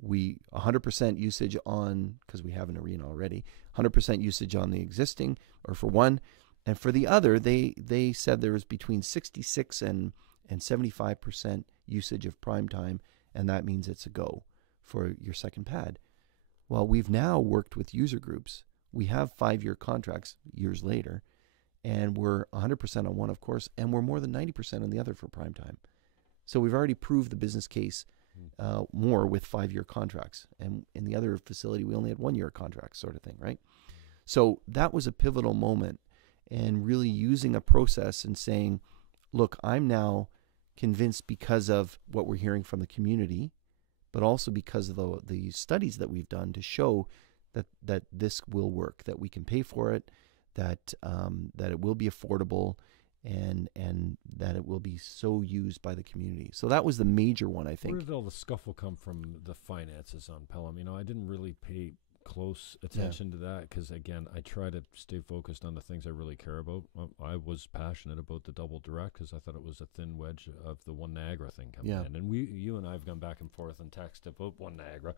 We 100% usage on, because we have an arena already, 100% usage on the existing, or for one. And for the other, they said there was between 66 and 75% usage of prime time, and that means it's a go for your second pad. Well, we've now worked with user groups. We have 5-year contracts years later, and we're 100% on one, of course, and we're more than 90% on the other for prime time. So we've already proved the business case more with 5-year contracts. And in the other facility, we only had 1-year contracts, sort of thing, right? So that was a pivotal moment, and really using a process and saying, look, I'm now convinced because of what we're hearing from the community, but also because of the studies that we've done to show that this will work, that we can pay for it, that it will be affordable, and that it will be so used by the community. So that was the major one, I think. Where did all the scuffle come from, the finances on Pelham? I didn't really pay close attention to that because, again, I try to stay focused on the things I really care about. I was passionate about the double direct because I thought it was a thin wedge of the One Niagara thing coming in. And you and I have gone back and forth in text about One Niagara.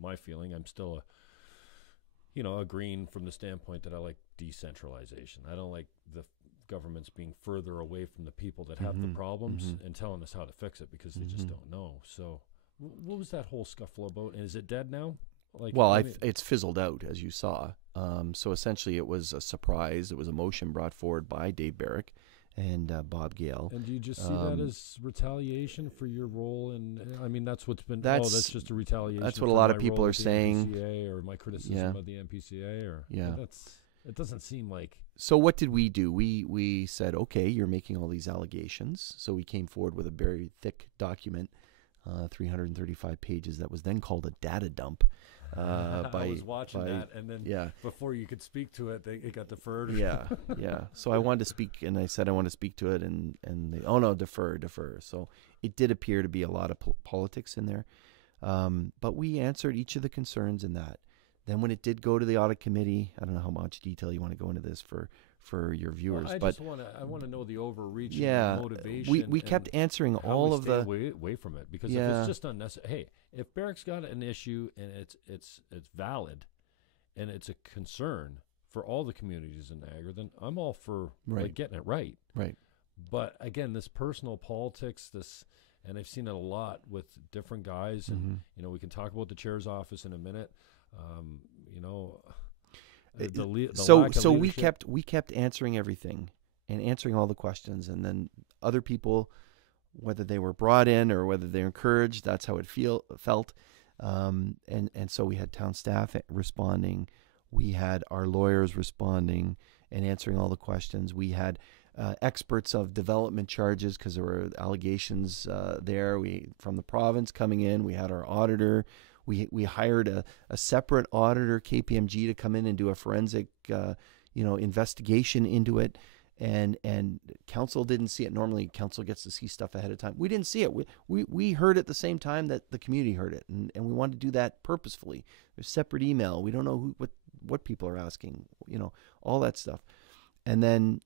My feeling. I'm still a green from the standpoint that I like decentralization. I don't like the governments being further away from the people that have the problems and telling us how to fix it because they just don't know. So what was that whole scuffle about? And is it dead now? It's fizzled out, as you saw. So essentially it was a surprise. It was a motion brought forward by Dave Barrick and Bob Gale. And do you just see that as retaliation for your role? And that's what's been, that's just a retaliation. That's what a lot of people are saying. MPCA, or my criticism of the MPCA, or it doesn't seem like. So what did we do? We said, okay, you're making all these allegations. So we came forward with a very thick document, 335 pages, that was then called a data dump. I was watching that, and then before you could speak to it, it got deferred. So I wanted to speak, and I said I want to speak to it, and they, oh no, defer. So it did appear to be a lot of politics in there, but we answered each of the concerns in that. Then when it did go to the audit committee, I don't know how much detail you want to go into this for your viewers, but I want to know the overreaching motivation. We kept answering all of the away from it, because if it's just unnecessary. Hey, if Barrick's got an issue and it's valid, and it's a concern for all the communities in Niagara, then I'm all for getting it right. Right. But again, this personal politics, and I've seen it a lot with different guys, and we can talk about the chair's office in a minute. So we kept answering everything and answering all the questions, and then other people, whether they were brought in or whether they're encouraged, that's how it felt. And so we had town staff responding, we had our lawyers responding and answering all the questions. We had experts of development charges because there were allegations there. From the province coming in. We had our auditor. We hired a separate auditor, KPMG, to come in and do a forensic investigation into it. And council didn't see it. Normally, council gets to see stuff ahead of time. We didn't see it. We heard at the same time that the community heard it, and we wanted to do that purposefully. There's separate email. We don't know what people are asking. All that stuff. And then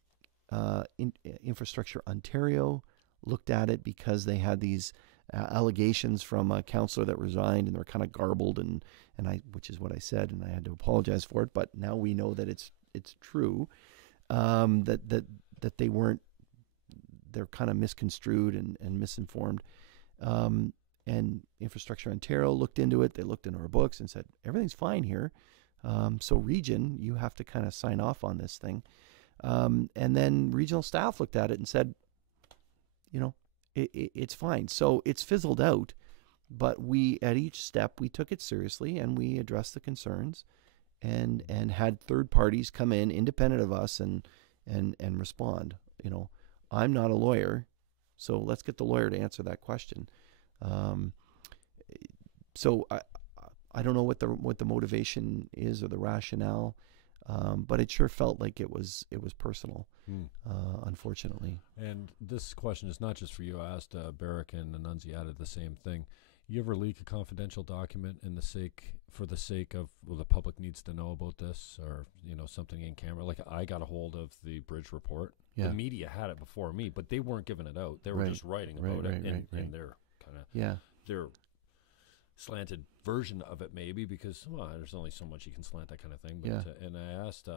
Infrastructure Ontario looked at it because they had these allegations from a councillor that resigned, and they're kind of garbled, and which is what I said, and I had to apologize for it. But now we know that it's true. That they weren't, they're kind of misconstrued and misinformed. And Infrastructure Ontario looked into it. They looked into our books and said, everything's fine here. So region, you have to kind of sign off on this thing. And then regional staff looked at it and said, it's fine. So it's fizzled out, but at each step, we took it seriously and we addressed the concerns. And had third parties come in independent of us and respond. I'm not a lawyer, so let's get the lawyer to answer that question. So I don't know what the motivation is or the rationale, but it sure felt like it was personal, unfortunately. And this question is not just for you. I asked Barrick and Annunziata the same thing. You ever leak a confidential document for the sake of, the public needs to know about this, or something in camera? Like, I got a hold of the bridge report. Yeah. The media had it before me, but they weren't giving it out. They were just writing about it in their kind of their slanted version of it, maybe, because there's only so much you can slant that kind of thing. But and I asked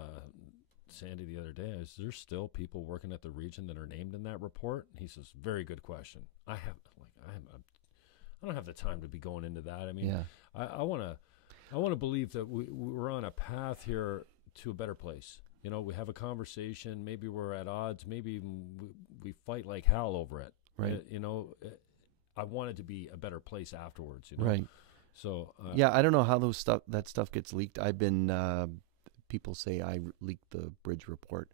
Sandy the other day, is there still people working at the region that are named in that report? And he says, very good question. I don't have the time to be going into that. I mean, I want to believe that we're on a path here to a better place. We have a conversation. Maybe we're at odds. Maybe even we fight like hell over it. Right. I want it to be a better place afterwards. Right. So I don't know how that stuff gets leaked. I've been people say I leaked the bridge report.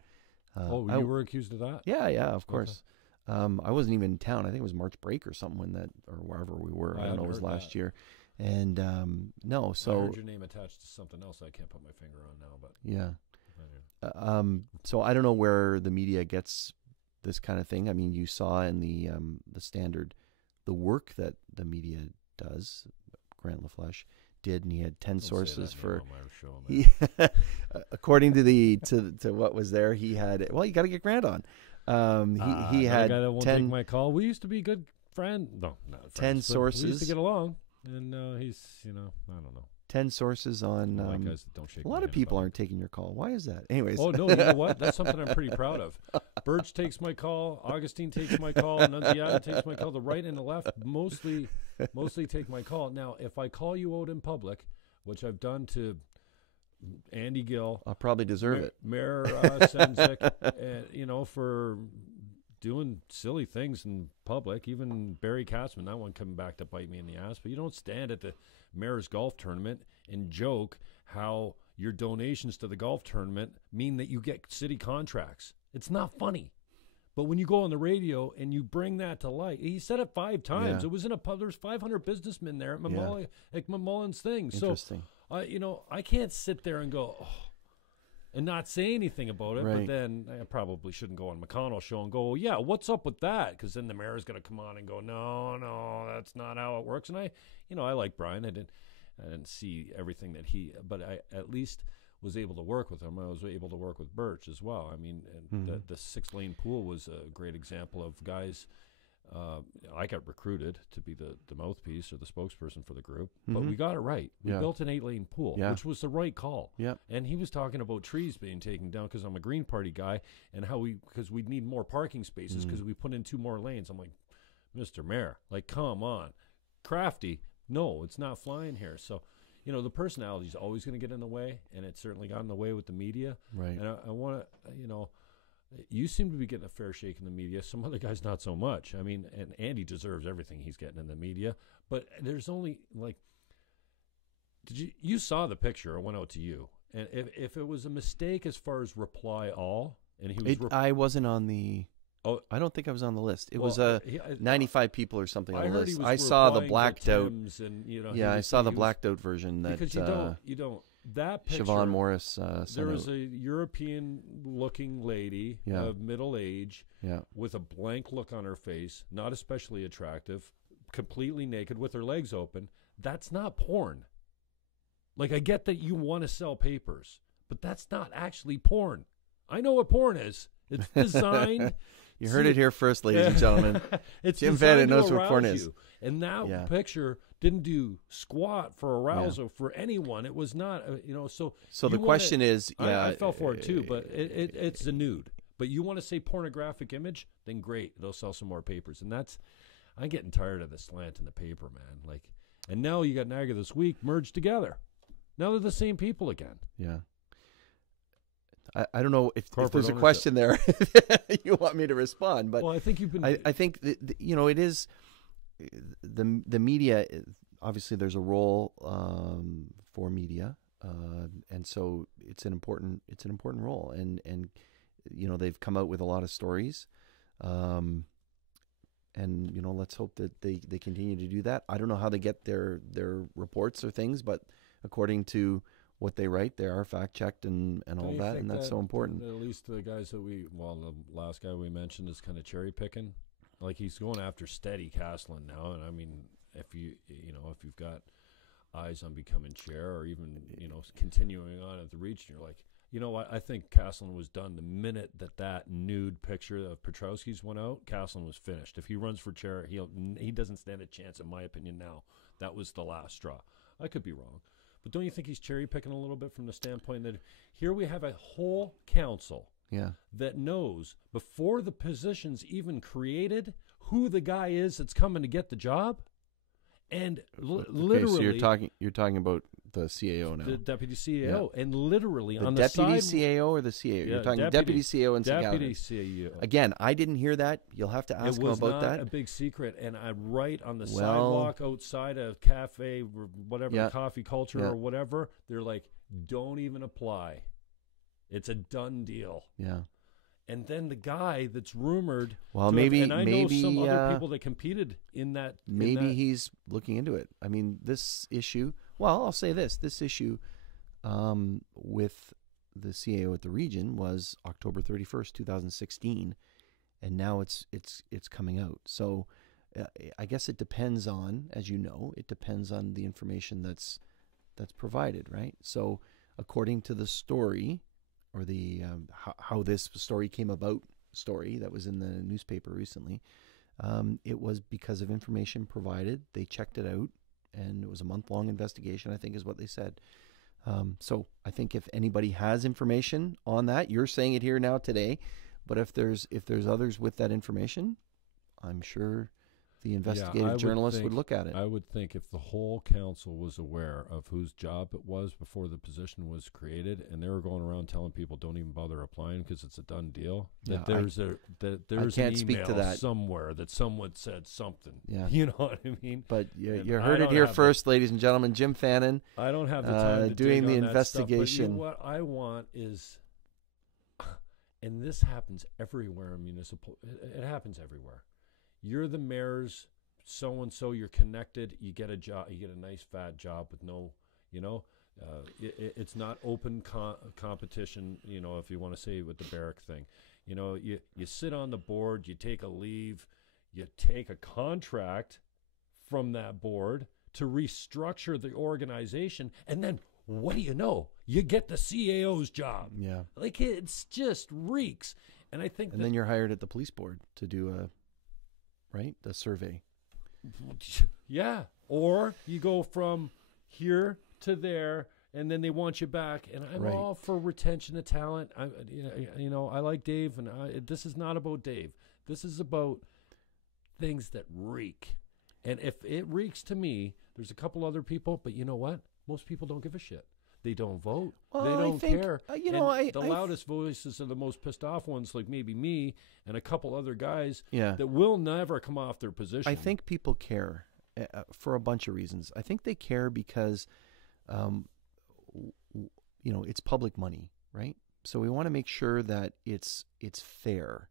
You were accused of that? Yeah, of course. Okay. I wasn't even in town. I think it was March break or something or wherever we were. I don't know. It was last year. And no, so I heard your name attached to something else I can't put my finger on now, but so I don't know where the media gets this kind of thing. I mean, you saw in the Standard the work that the media does. Grant LaFlèche did, and he had 10 sources for. According to what was there, he had. Well, you got to get Grant on. He had guy that won't 10. Take my call. We used to be good friends. No, not friends, 10 sources. We used to get along, and he's I don't know. 10 sources on. Guys that don't shake a lot of people aren't taking your call. Why is that? Anyways. Oh no, you know what? That's something I'm pretty proud of. Birch takes my call. Augustyn takes my call. Annunziata takes my call. The right and the left mostly take my call. Now, if I call you out in public, which I've done to Andy Gill, I'll probably deserve it. Mayor Senzik, for doing silly things in public. Even Barry Katzman, that one coming back to bite me in the ass. But you don't stand at the mayor's golf tournament and joke how your donations to the golf tournament mean that you get city contracts. It's not funny. But when you go on the radio and you bring that to light, he said it 5 times. Yeah. It was in a pub. There's 500 businessmen there at McMullen's thing. Interesting. So, I can't sit there and go, and not say anything about it. Right. But then I probably shouldn't go on McConnell's show and go, yeah, what's up with that? Because then the mayor's going to come on and go, no, that's not how it works. And I like Brian. I didn't see everything that but I at least was able to work with him. I was able to work with Birch as well. I mean, the 6-lane pool was a great example of guys. I got recruited to be the mouthpiece or the spokesperson for the group, but we got it right. We built an 8-lane pool, which was the right call. Yeah. And he was talking about trees being taken down because I'm a Green Party guy, and because we need more parking spaces because we put in 2 more lanes. I'm like, Mr. Mayor, come on. Crafty, no, it's not flying here. So, the personality is always going to get in the way, and it's certainly got in the way with the media. Right. And I want to, you seem to be getting a fair shake in the media. Some other guys not so much. I mean, and Andy deserves everything he's getting in the media, but there's only like, you saw the picture? I went out to you, and if it was a mistake as far as reply all, and he was, I wasn't on the. Oh, I don't think I was on the list. It was 95 people or something on the list. I saw the blacked out. I saw the blacked out version that because you don't that picture. Siobhan Morris. There was a European-looking lady of middle age, with a blank look on her face, not especially attractive, completely naked with her legs open. That's not porn. Like, I get that you want to sell papers, but that's not actually porn. I know what porn is. It's designed. You heard it here first, ladies and gentlemen. Jim Fannon knows what porn is. And that picture didn't do squat for arousal for anyone. It was not, So the question is, I fell for it too, but it's a nude. But you want to say pornographic image? Then great, they'll sell some more papers. And I'm getting tired of the slant in the paper, man. Like, and now you got Niagara This Week merged together. Now they're the same people again. Yeah. I don't know if there's a question there you want me to respond, but I think you've been. I think it is the media. Obviously, there's a role for media, and so it's an important role, and they've come out with a lot of stories, and let's hope that they continue to do that. I don't know how they get their reports or things, but according to what they write, they are fact-checked and all that, and that's so important. At least the guys that the last guy we mentioned is kind of cherry-picking. Like, he's going after steady Caslin now, and I mean, if you've got eyes on becoming chair or even, continuing on at the region, you're like, you know what, I think Caslin was done the minute that nude picture of Petrowski's went out. Caslin was finished. If he runs for chair, he doesn't stand a chance, in my opinion now. That was the last straw. I could be wrong. But don't you think he's cherry-picking a little bit from the standpoint that here we have a whole council that knows before the position's even created who the guy is that's coming to get the job? And literally... So you're talking about the CAO now. The deputy CAO. Yeah. And literally the on the side... deputy CAO or the CAO? You're talking deputy CAO and Deputy CAO. Again, I didn't hear that. You'll have to ask him about that. It was not a big secret. And I write on the sidewalk outside a cafe, or whatever, coffee culture or whatever, they're like, don't even apply. It's a done deal. Yeah. And then the guy that's rumored. Well, maybe know some other people that competed in that. Maybe he's looking into it. I mean, this issue. Well, I'll say this: this issue with the CAO at the region was October 31st, 2016, and now it's coming out. So I guess it depends on, as you know, it depends on the information that's provided, right? So according to the story, or the how this story came about story that was in the newspaper recently, it was because of information provided. They checked it out, and it was a month-long investigation, I think is what they said. So I think if anybody has information on that, you're saying it here now today, but if there's others with that information, I'm sure the investigative journalist would look at it. I would think if the whole council was aware of whose job it was before the position was created, and they were going around telling people don't even bother applying because it's a done deal, that there's an email somewhere that someone said something. Yeah. You know what I mean? But you heard it here first, ladies and gentlemen. Jim Fannon. I don't have the time to doing the investigation. investigation. But what I want is, and this happens everywhere in municipal. It happens everywhere. You're the mayor's so-and-so, you're connected, you get a job, you get a nice fat job with no, it's not open competition, if you want to say with the barrack thing. You sit on the board, you take a leave, you take a contract from that board to restructure the organization, and then what do you know? You get the CAO's job. Yeah. Like, it's just reeks. And I think then you're hired at the police board to do the survey. Yeah. Or you go from here to there, and then they want you back. And I'm all for retention of talent. I like Dave, and this is not about Dave. This is about things that reek. And if it reeks to me, there's a couple other people, but you know what? most people don't give a shit. They don't vote. Well, they don't care. The loudest voices are the most pissed off ones, like maybe me and a couple other guys Yeah. that will never come off their position. I think people care for a bunch of reasons. I think they care because, it's public money, right? So we want to make sure that it's fair.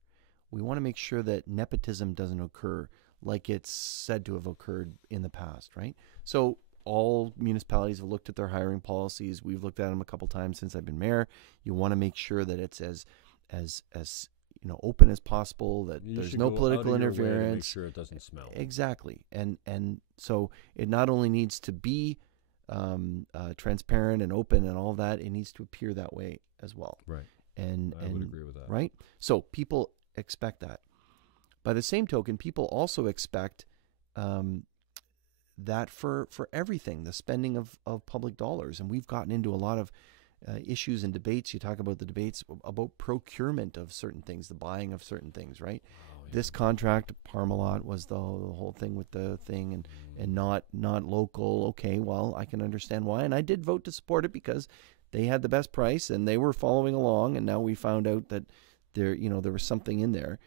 We want to make sure that nepotism doesn't occur like it's said to have occurred in the past, right? So all municipalities have looked at their hiring policies. We've looked at them a couple times since I've been mayor. You want to make sure that it's as open as possible, that there's no political interference. To make sure it doesn't smell. Exactly. And so it not only needs to be transparent and open and all that, it needs to appear that way as well. Right. And I would agree with that. Right? So people expect that. By the same token, people also expect that for everything, the spending of public dollars. And we've gotten into a lot of issues and debates. You talk about the debates about procurement of certain things, the buying of certain things, right? Oh, yeah. This contract, Parmalat, was the whole thing with the thing and not local. Okay, well, I can understand why. And I did vote to support it because they had the best price and they were following along. And now we found out that there was something in there,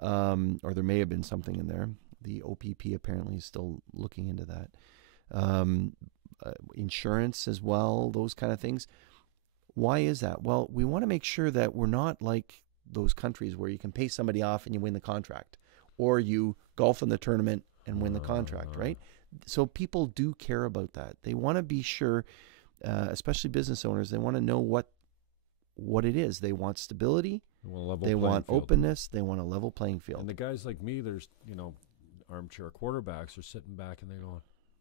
or there may have been something in there. The OPP apparently is still looking into that. Insurance as well, those kind of things. Why is that? Well, we want to make sure that we're not like those countries where you can pay somebody off and you win the contract, or you golf in the tournament and win the contract, right? So people do care about that. They want to be sure, especially business owners, they want to know what it is. They want stability. They want openness. They want a level playing field. And the guys like me, there's, armchair quarterbacks are sitting back and they're going,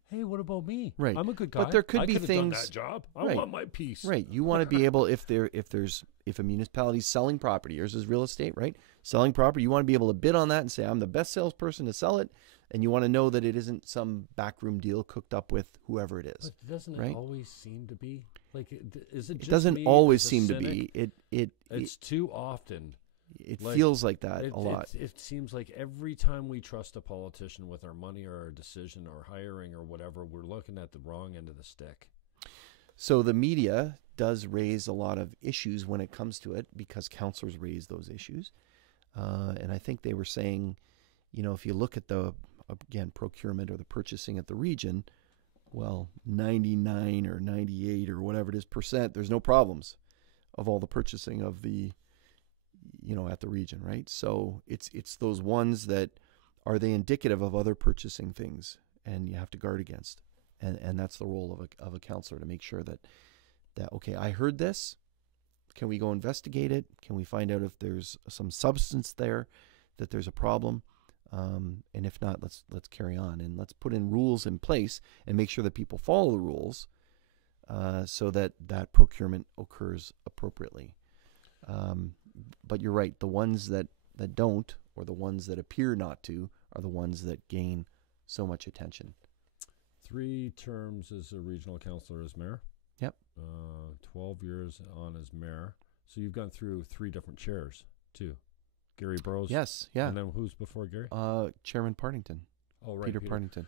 hey, what about me? Right. I'm a good guy. But there could be done things. that job. I want my piece. Right. You want to be able, if a municipality's selling property, yours is real estate, right? Selling property, you want to be able to bid on that and say, I'm the best salesperson to sell it. And you want to know that it isn't some backroom deal cooked up with whoever it is. But doesn't it always seem to be? Like, is it just it doesn't me always as a seem cynic? to be. It's too often. It feels like that a lot. It seems like every time we trust a politician with our money or our decision or hiring or whatever, we're looking at the wrong end of the stick. So the media does raise a lot of issues when it comes to it because councillors raise those issues. And I think they were saying, if you look at the, again, procurement or the purchasing at the region, well, 99 or 98 or whatever it is %, there's no problems of all the purchasing of the at the region, right? So it's those ones that are they indicative of other purchasing things, and you have to guard against, and that's the role of a counselor, to make sure that okay, I heard this. Can we go investigate it? Can we find out if there's some substance there, that there's a problem, and if not, let's carry on and let's put in rules in place and make sure that people follow the rules, so that procurement occurs appropriately. But you're right. The ones that don't, or the ones that appear not to, are the ones that gain so much attention. 3 terms as a regional councillor as mayor. Yep. 12 years on as mayor. So you've gone through 3 different chairs too. Gary Burrows. Yes. Yeah. And then who's before Gary? Chairman Partington. Oh, right. Peter Partington.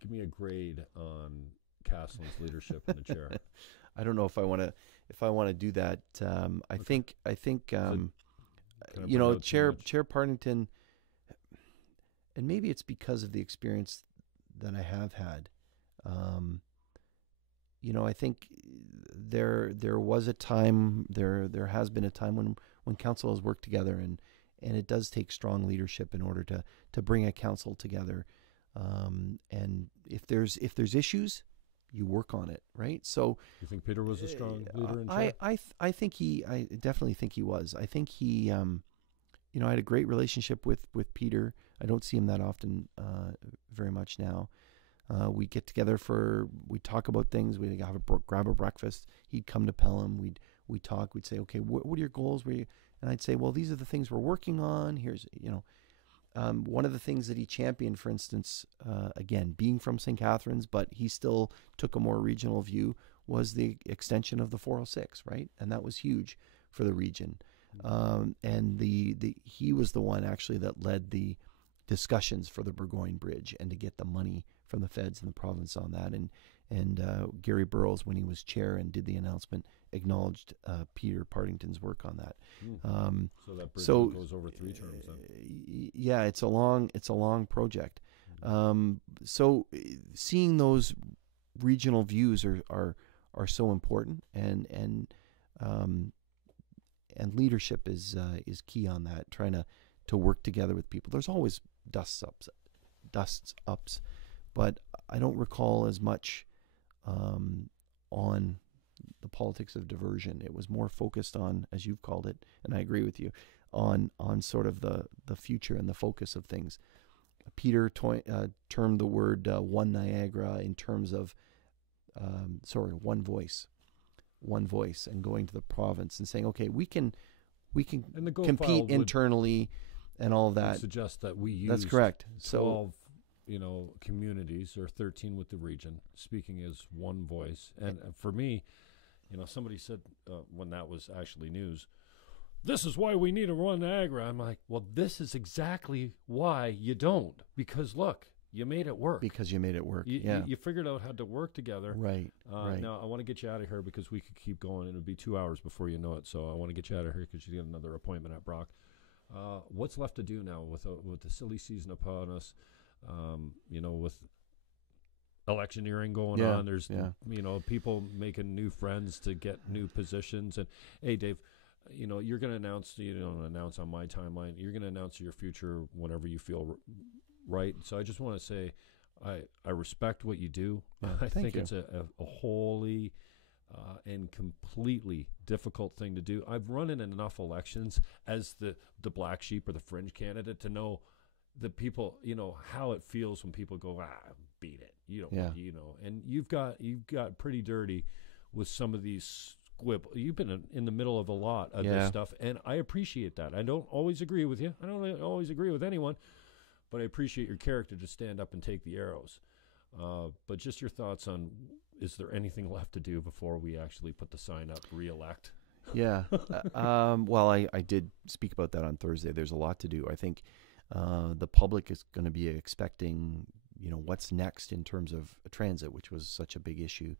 Give me a grade on Castleton's leadership in the chair. I don't know if I want to do that. I think Chair Partington, and maybe it's because of the experience that I have had. I think there was a time, there has been a time when council has worked together, and it does take strong leadership in order to bring a council together. And if there's issues, you work on it, right? So you think Peter was a strong leader in chair? I definitely think he was. I think he, I had a great relationship with Peter. I don't see him that often, very much now. We get together we talk about things. We grab a breakfast. He'd come to Pelham. We'd talk. We'd say, okay, what are your goals? And I'd say, well, these are the things we're working on. Here's, one of the things that he championed, for instance, again, being from St. Catharines, but he still took a more regional view, was the extension of the 406, right? And that was huge for the region. And he was the one actually that led the discussions for the Burgoyne Bridge and to get the money from the feds and the province on that. And Gary Burrows, when he was chair and did the announcement, acknowledged Peter Partington's work on that. So that bridge goes over 3 terms. Yeah, it's a long project. So seeing those regional views are so important, and leadership is key on that. Trying to work together with people. There's always dusts ups, but I don't recall as much on the politics of diversion. It was more focused on, as you've called it, and I agree with you, on sort of the future and the focus of things. Peter termed the word One Niagara in terms of one voice, and going to the province and saying, okay, we can compete internally and all of that. Suggest that we use that's correct. 12 communities, or 13 with the region, speaking as one voice. And for me, somebody said when that was actually news, this is why we need to run Niagara. I'm like, well, this is exactly why you don't. Because look, you made it work. You figured out how to work together. Right. Now, I want to get you out of here because we could keep going. It'll be 2 hours before you know it. So I want to get you out of here because you got another appointment at Brock. What's left to do now with the silly season upon us? With electioneering going on, there's people making new friends to get new positions. And hey, Dave, you're going to announce. You don't announce on my timeline. You're going to announce your future whenever you feel right. So I just want to say, I respect what you do. I think it's a wholly and completely difficult thing to do. I've run in enough elections as the black sheep or the fringe candidate to know the people, how it feels when people go, beat it. And you've got pretty dirty with some of these squibble. You've been in the middle of a lot of this stuff, and I appreciate that. I don't always agree with you. I don't always agree with anyone, but I appreciate your character to stand up and take the arrows. But just your thoughts on, is there anything left to do before we actually put the sign up, re-elect? Yeah. Well, I did speak about that on Thursday. There's a lot to do. I think the public is going to be expecting, what's next in terms of transit, which was such a big issue.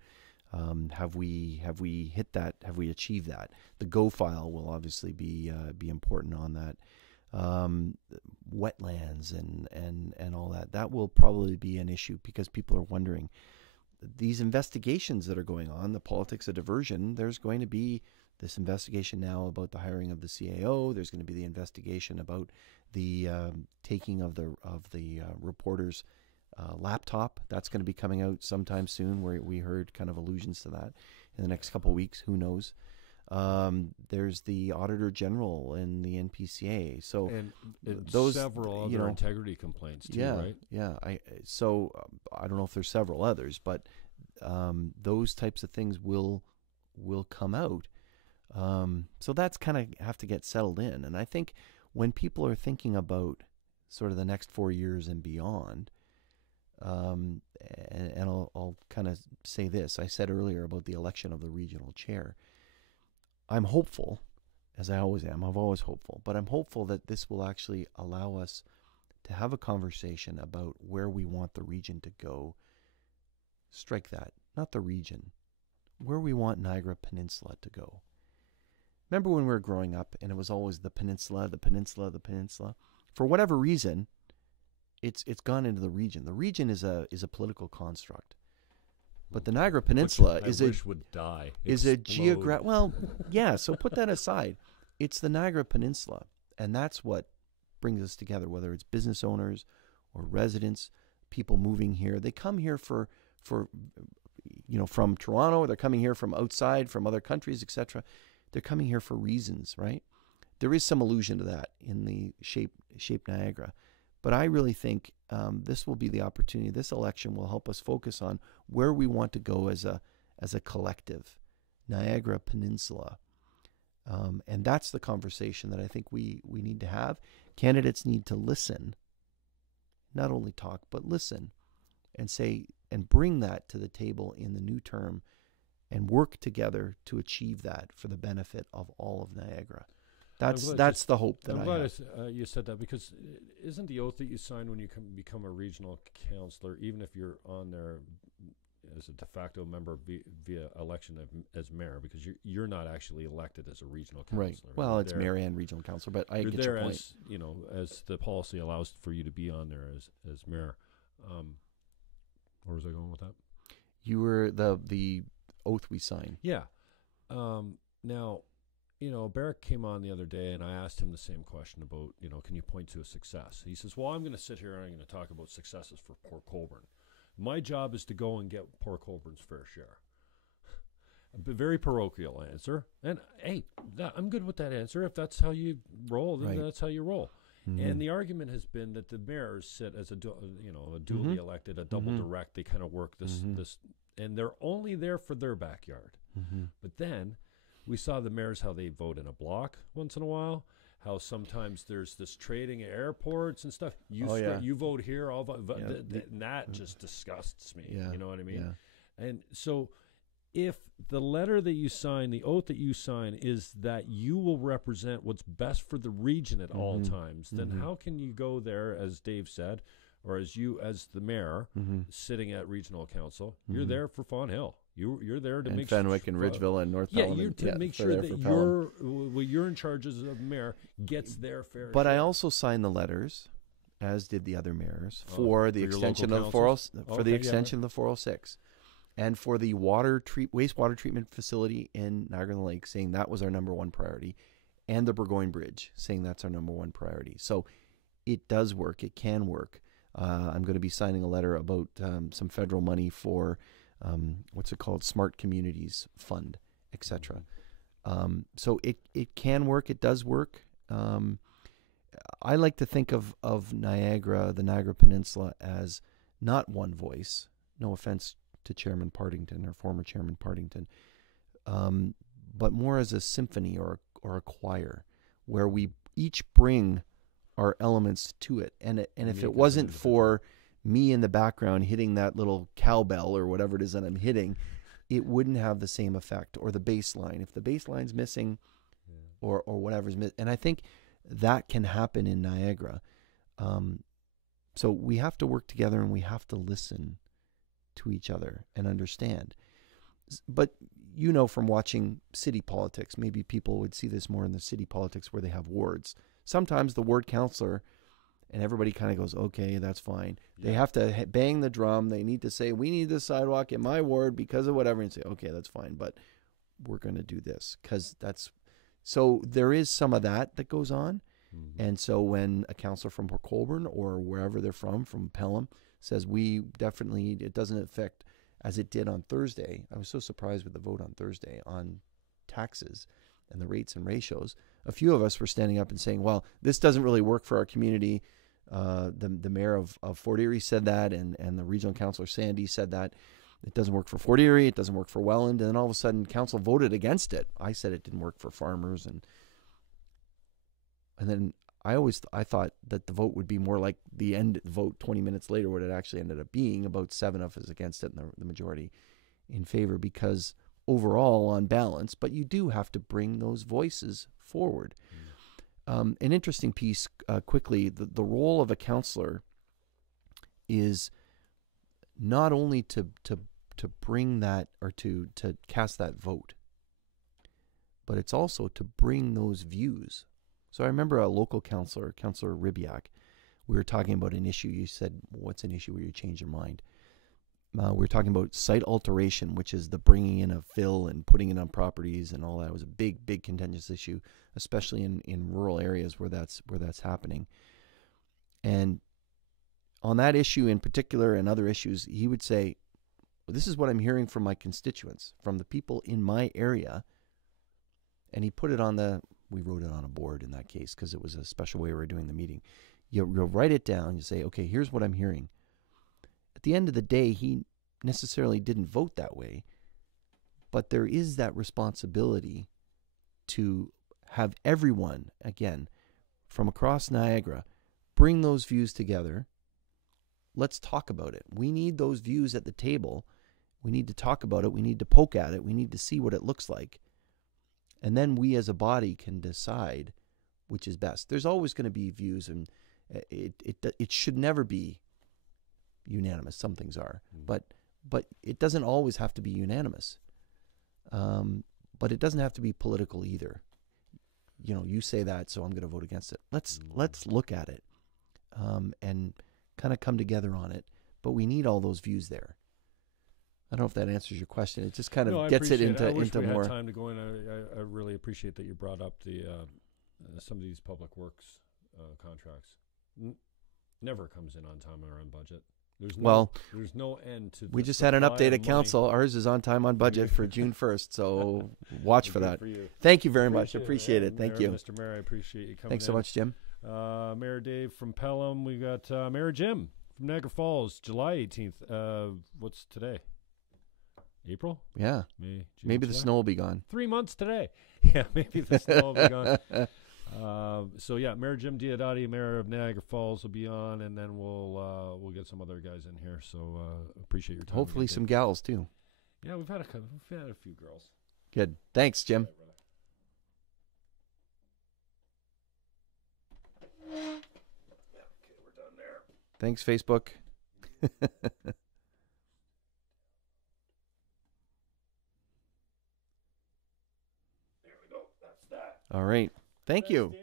Have we hit that? Have we achieved that? The GO file will obviously be important on that. Wetlands and all that. That will probably be an issue because people are wondering. These investigations that are going on, the politics of diversion, there's going to be this investigation now about the hiring of the CAO. There's going to be the investigation about the taking of the reporter's laptop. That's going to be coming out sometime soon, where we heard kind of allusions to that in the next couple of weeks. Who knows? There's the Auditor General and the NPCA. So and those several other integrity complaints too, right? Yeah. I don't know if there's several others, but those types of things will come out. So that's kind of have to get settled in. And I think when people are thinking about sort of the next 4 years and beyond, and I'll kind of say this. I said earlier about the election of the regional chair. I'm hopeful, as I always am. I'm always hopeful. But I'm hopeful that this will actually allow us to have a conversation about where we want the region to go. Strike that, not the region. Where we want Niagara Peninsula to go. Remember when we were growing up and it was always the peninsula, the peninsula, the peninsula? For whatever reason, it's gone into the region. The region is a political construct. But the Niagara Peninsula is a geographic. Well, yeah. So put that aside. It's the Niagara Peninsula, and that's what brings us together. Whether it's business owners or residents, people moving here, they come here for from Toronto. They're coming here from outside, from other countries, etc. They're coming here for reasons, right? There is some allusion to that in the Shape Niagara. But I really think this will be the opportunity. This election will help us focus on where we want to go as a collective, Niagara Peninsula. And that's the conversation that I think we need to have. Candidates need to listen, not only talk, but listen and say and bring that to the table in the new term and work together to achieve that for the benefit of all of Niagara. That's the hope that I have. I'm glad you said that, because isn't the oath that you sign when you become a regional councillor, even if you're on there as a de facto member via election as mayor, because you're not actually elected as a regional councillor. Right. Well, it's mayor and regional councillor, but I get your point. As, as the policy allows for you to be on there as mayor. Where was I going with that? You were the oath we signed. Yeah. Now, Barrick came on the other day, and I asked him the same question about, can you point to a success? He says, well, I'm going to sit here and I'm going to talk about successes for Port Colborne. My job is to go and get Port Colborne's fair share. A very parochial answer. And, hey, I'm good with that answer. If that's how you roll, then that's how you roll. Mm-hmm. And the argument has been that the mayors sit as a duly elected, a double direct. They kind of work this, and they're only there for their backyard. Mm-hmm. But then we saw the mayors, how they vote in a block once in a while, how sometimes there's this trading at airports and stuff. You vote here, I'll vote. And that just disgusts me. Yeah. You know what I mean? Yeah. And so if the letter that you sign, the oath that you sign, is that you will represent what's best for the region at all times, then how can you go there, as Dave said, or as the mayor sitting at regional council, you're there for Fawn Hill. You're there to make Fenwick and Ridgeville and North Pelham. You're to make sure that you're in charge as a mayor gets their fair share. But I also signed the letters, as did the other mayors, for the extension of the 406. And for the wastewater treatment facility in Niagara-on-the-Lake, saying that was our number one priority, and the Burgoyne Bridge, saying that's our number one priority. So it does work. It can work. I'm going to be signing a letter about some federal money for what's it called, Smart Communities Fund, etc. So it can work. It does work. I like to think of Niagara, the Niagara Peninsula, as not one voice. No offense to Chairman Partington, or former Chairman Partington, but more as a symphony or a choir, where we each bring our elements to it. And if it wasn't for me in the background hitting that little cowbell or whatever it is that I'm hitting, it wouldn't have the same effect. Or the bass line. If the bass line's missing, or whatever's missing. And I think that can happen in Niagara. So we have to work together, and we have to listen to each other and understand. But from watching city politics, maybe people would see this more in the city politics where they have wards. Sometimes the ward councillor and everybody kind of goes, okay, that's fine. Yeah. They have to bang the drum. They need to say, we need this sidewalk in my ward because of whatever, and say, okay, that's fine, but we're going to do this because that's... So there is some of that goes on. Mm-hmm. And so when a councillor from Port Colborne or wherever they're from Pelham, says it doesn't affect, as it did on Thursday. I was so surprised with the vote on Thursday on taxes and the rates and ratios. A few of us were standing up and saying, well, this doesn't really work for our community. The mayor of Fort Erie said that, and the regional councillor Sandy said that. It doesn't work for Fort Erie, it doesn't work for Welland, and then all of a sudden council voted against it. I said it didn't work for farmers, and then I thought that the vote would be more like the end vote 20 minutes later, what it actually ended up being. About 7 of us against it and the majority in favor, because overall on balance, but you do have to bring those voices forward. An interesting piece, quickly, the role of a councillor is not only to bring that, or to cast that vote, but it's also to bring those views. So I remember a local councillor, Councillor Ribiak, we were talking about an issue. You said, what's an issue where you change your mind? We were talking about site alteration, which is the bringing in of fill and putting it on properties and all that. It was a big, big contentious issue, especially in rural areas where that's happening. And on that issue in particular and other issues, he would say, well, this is what I'm hearing from my constituents, from the people in my area. And he put it on we wrote it on a board in that case because it was a special way we were doing the meeting. You'll write it down. You say, okay, here's what I'm hearing. At the end of the day, he necessarily didn't vote that way, but there is that responsibility to have everyone, again, from across Niagara, bring those views together. Let's talk about it. We need those views at the table. We need to talk about it. We need to poke at it. We need to see what it looks like. And then we as a body can decide which is best. There's always going to be views, and it should never be unanimous. Some things are. But but it doesn't always have to be unanimous. But it doesn't have to be political either. You say that, so I'm going to vote against it. Let's look at it and kind of come together on it. But we need all those views there. I don't know if that answers your question. It just kind of gets it into I wish we more. had time to go in. I really appreciate that you brought up the some of these public works contracts. Never comes in on time or on budget. There's no end to. We just had an update at council. Ours is on time, on budget for June 1st. So watch for that. Thank you very much. Appreciate it. Thank you, Mr. Mayor. I appreciate you coming. Thanks so much, Jim. Mayor Dave from Pelham. We got Mayor Jim from Niagara Falls, July 18th. What's today? April? Yeah. May, June, maybe July? The snow will be gone. 3 months today. Yeah, maybe the snow will be gone. So yeah, Mayor Jim Diodati, Mayor of Niagara Falls, will be on, and then we'll get some other guys in here. So appreciate your time. Hopefully some gals too. Yeah, we've had a few girls. Good. Thanks, Jim. Yeah, okay, we're done there. Thanks, Facebook. There we go. That's that. All right. Thank you.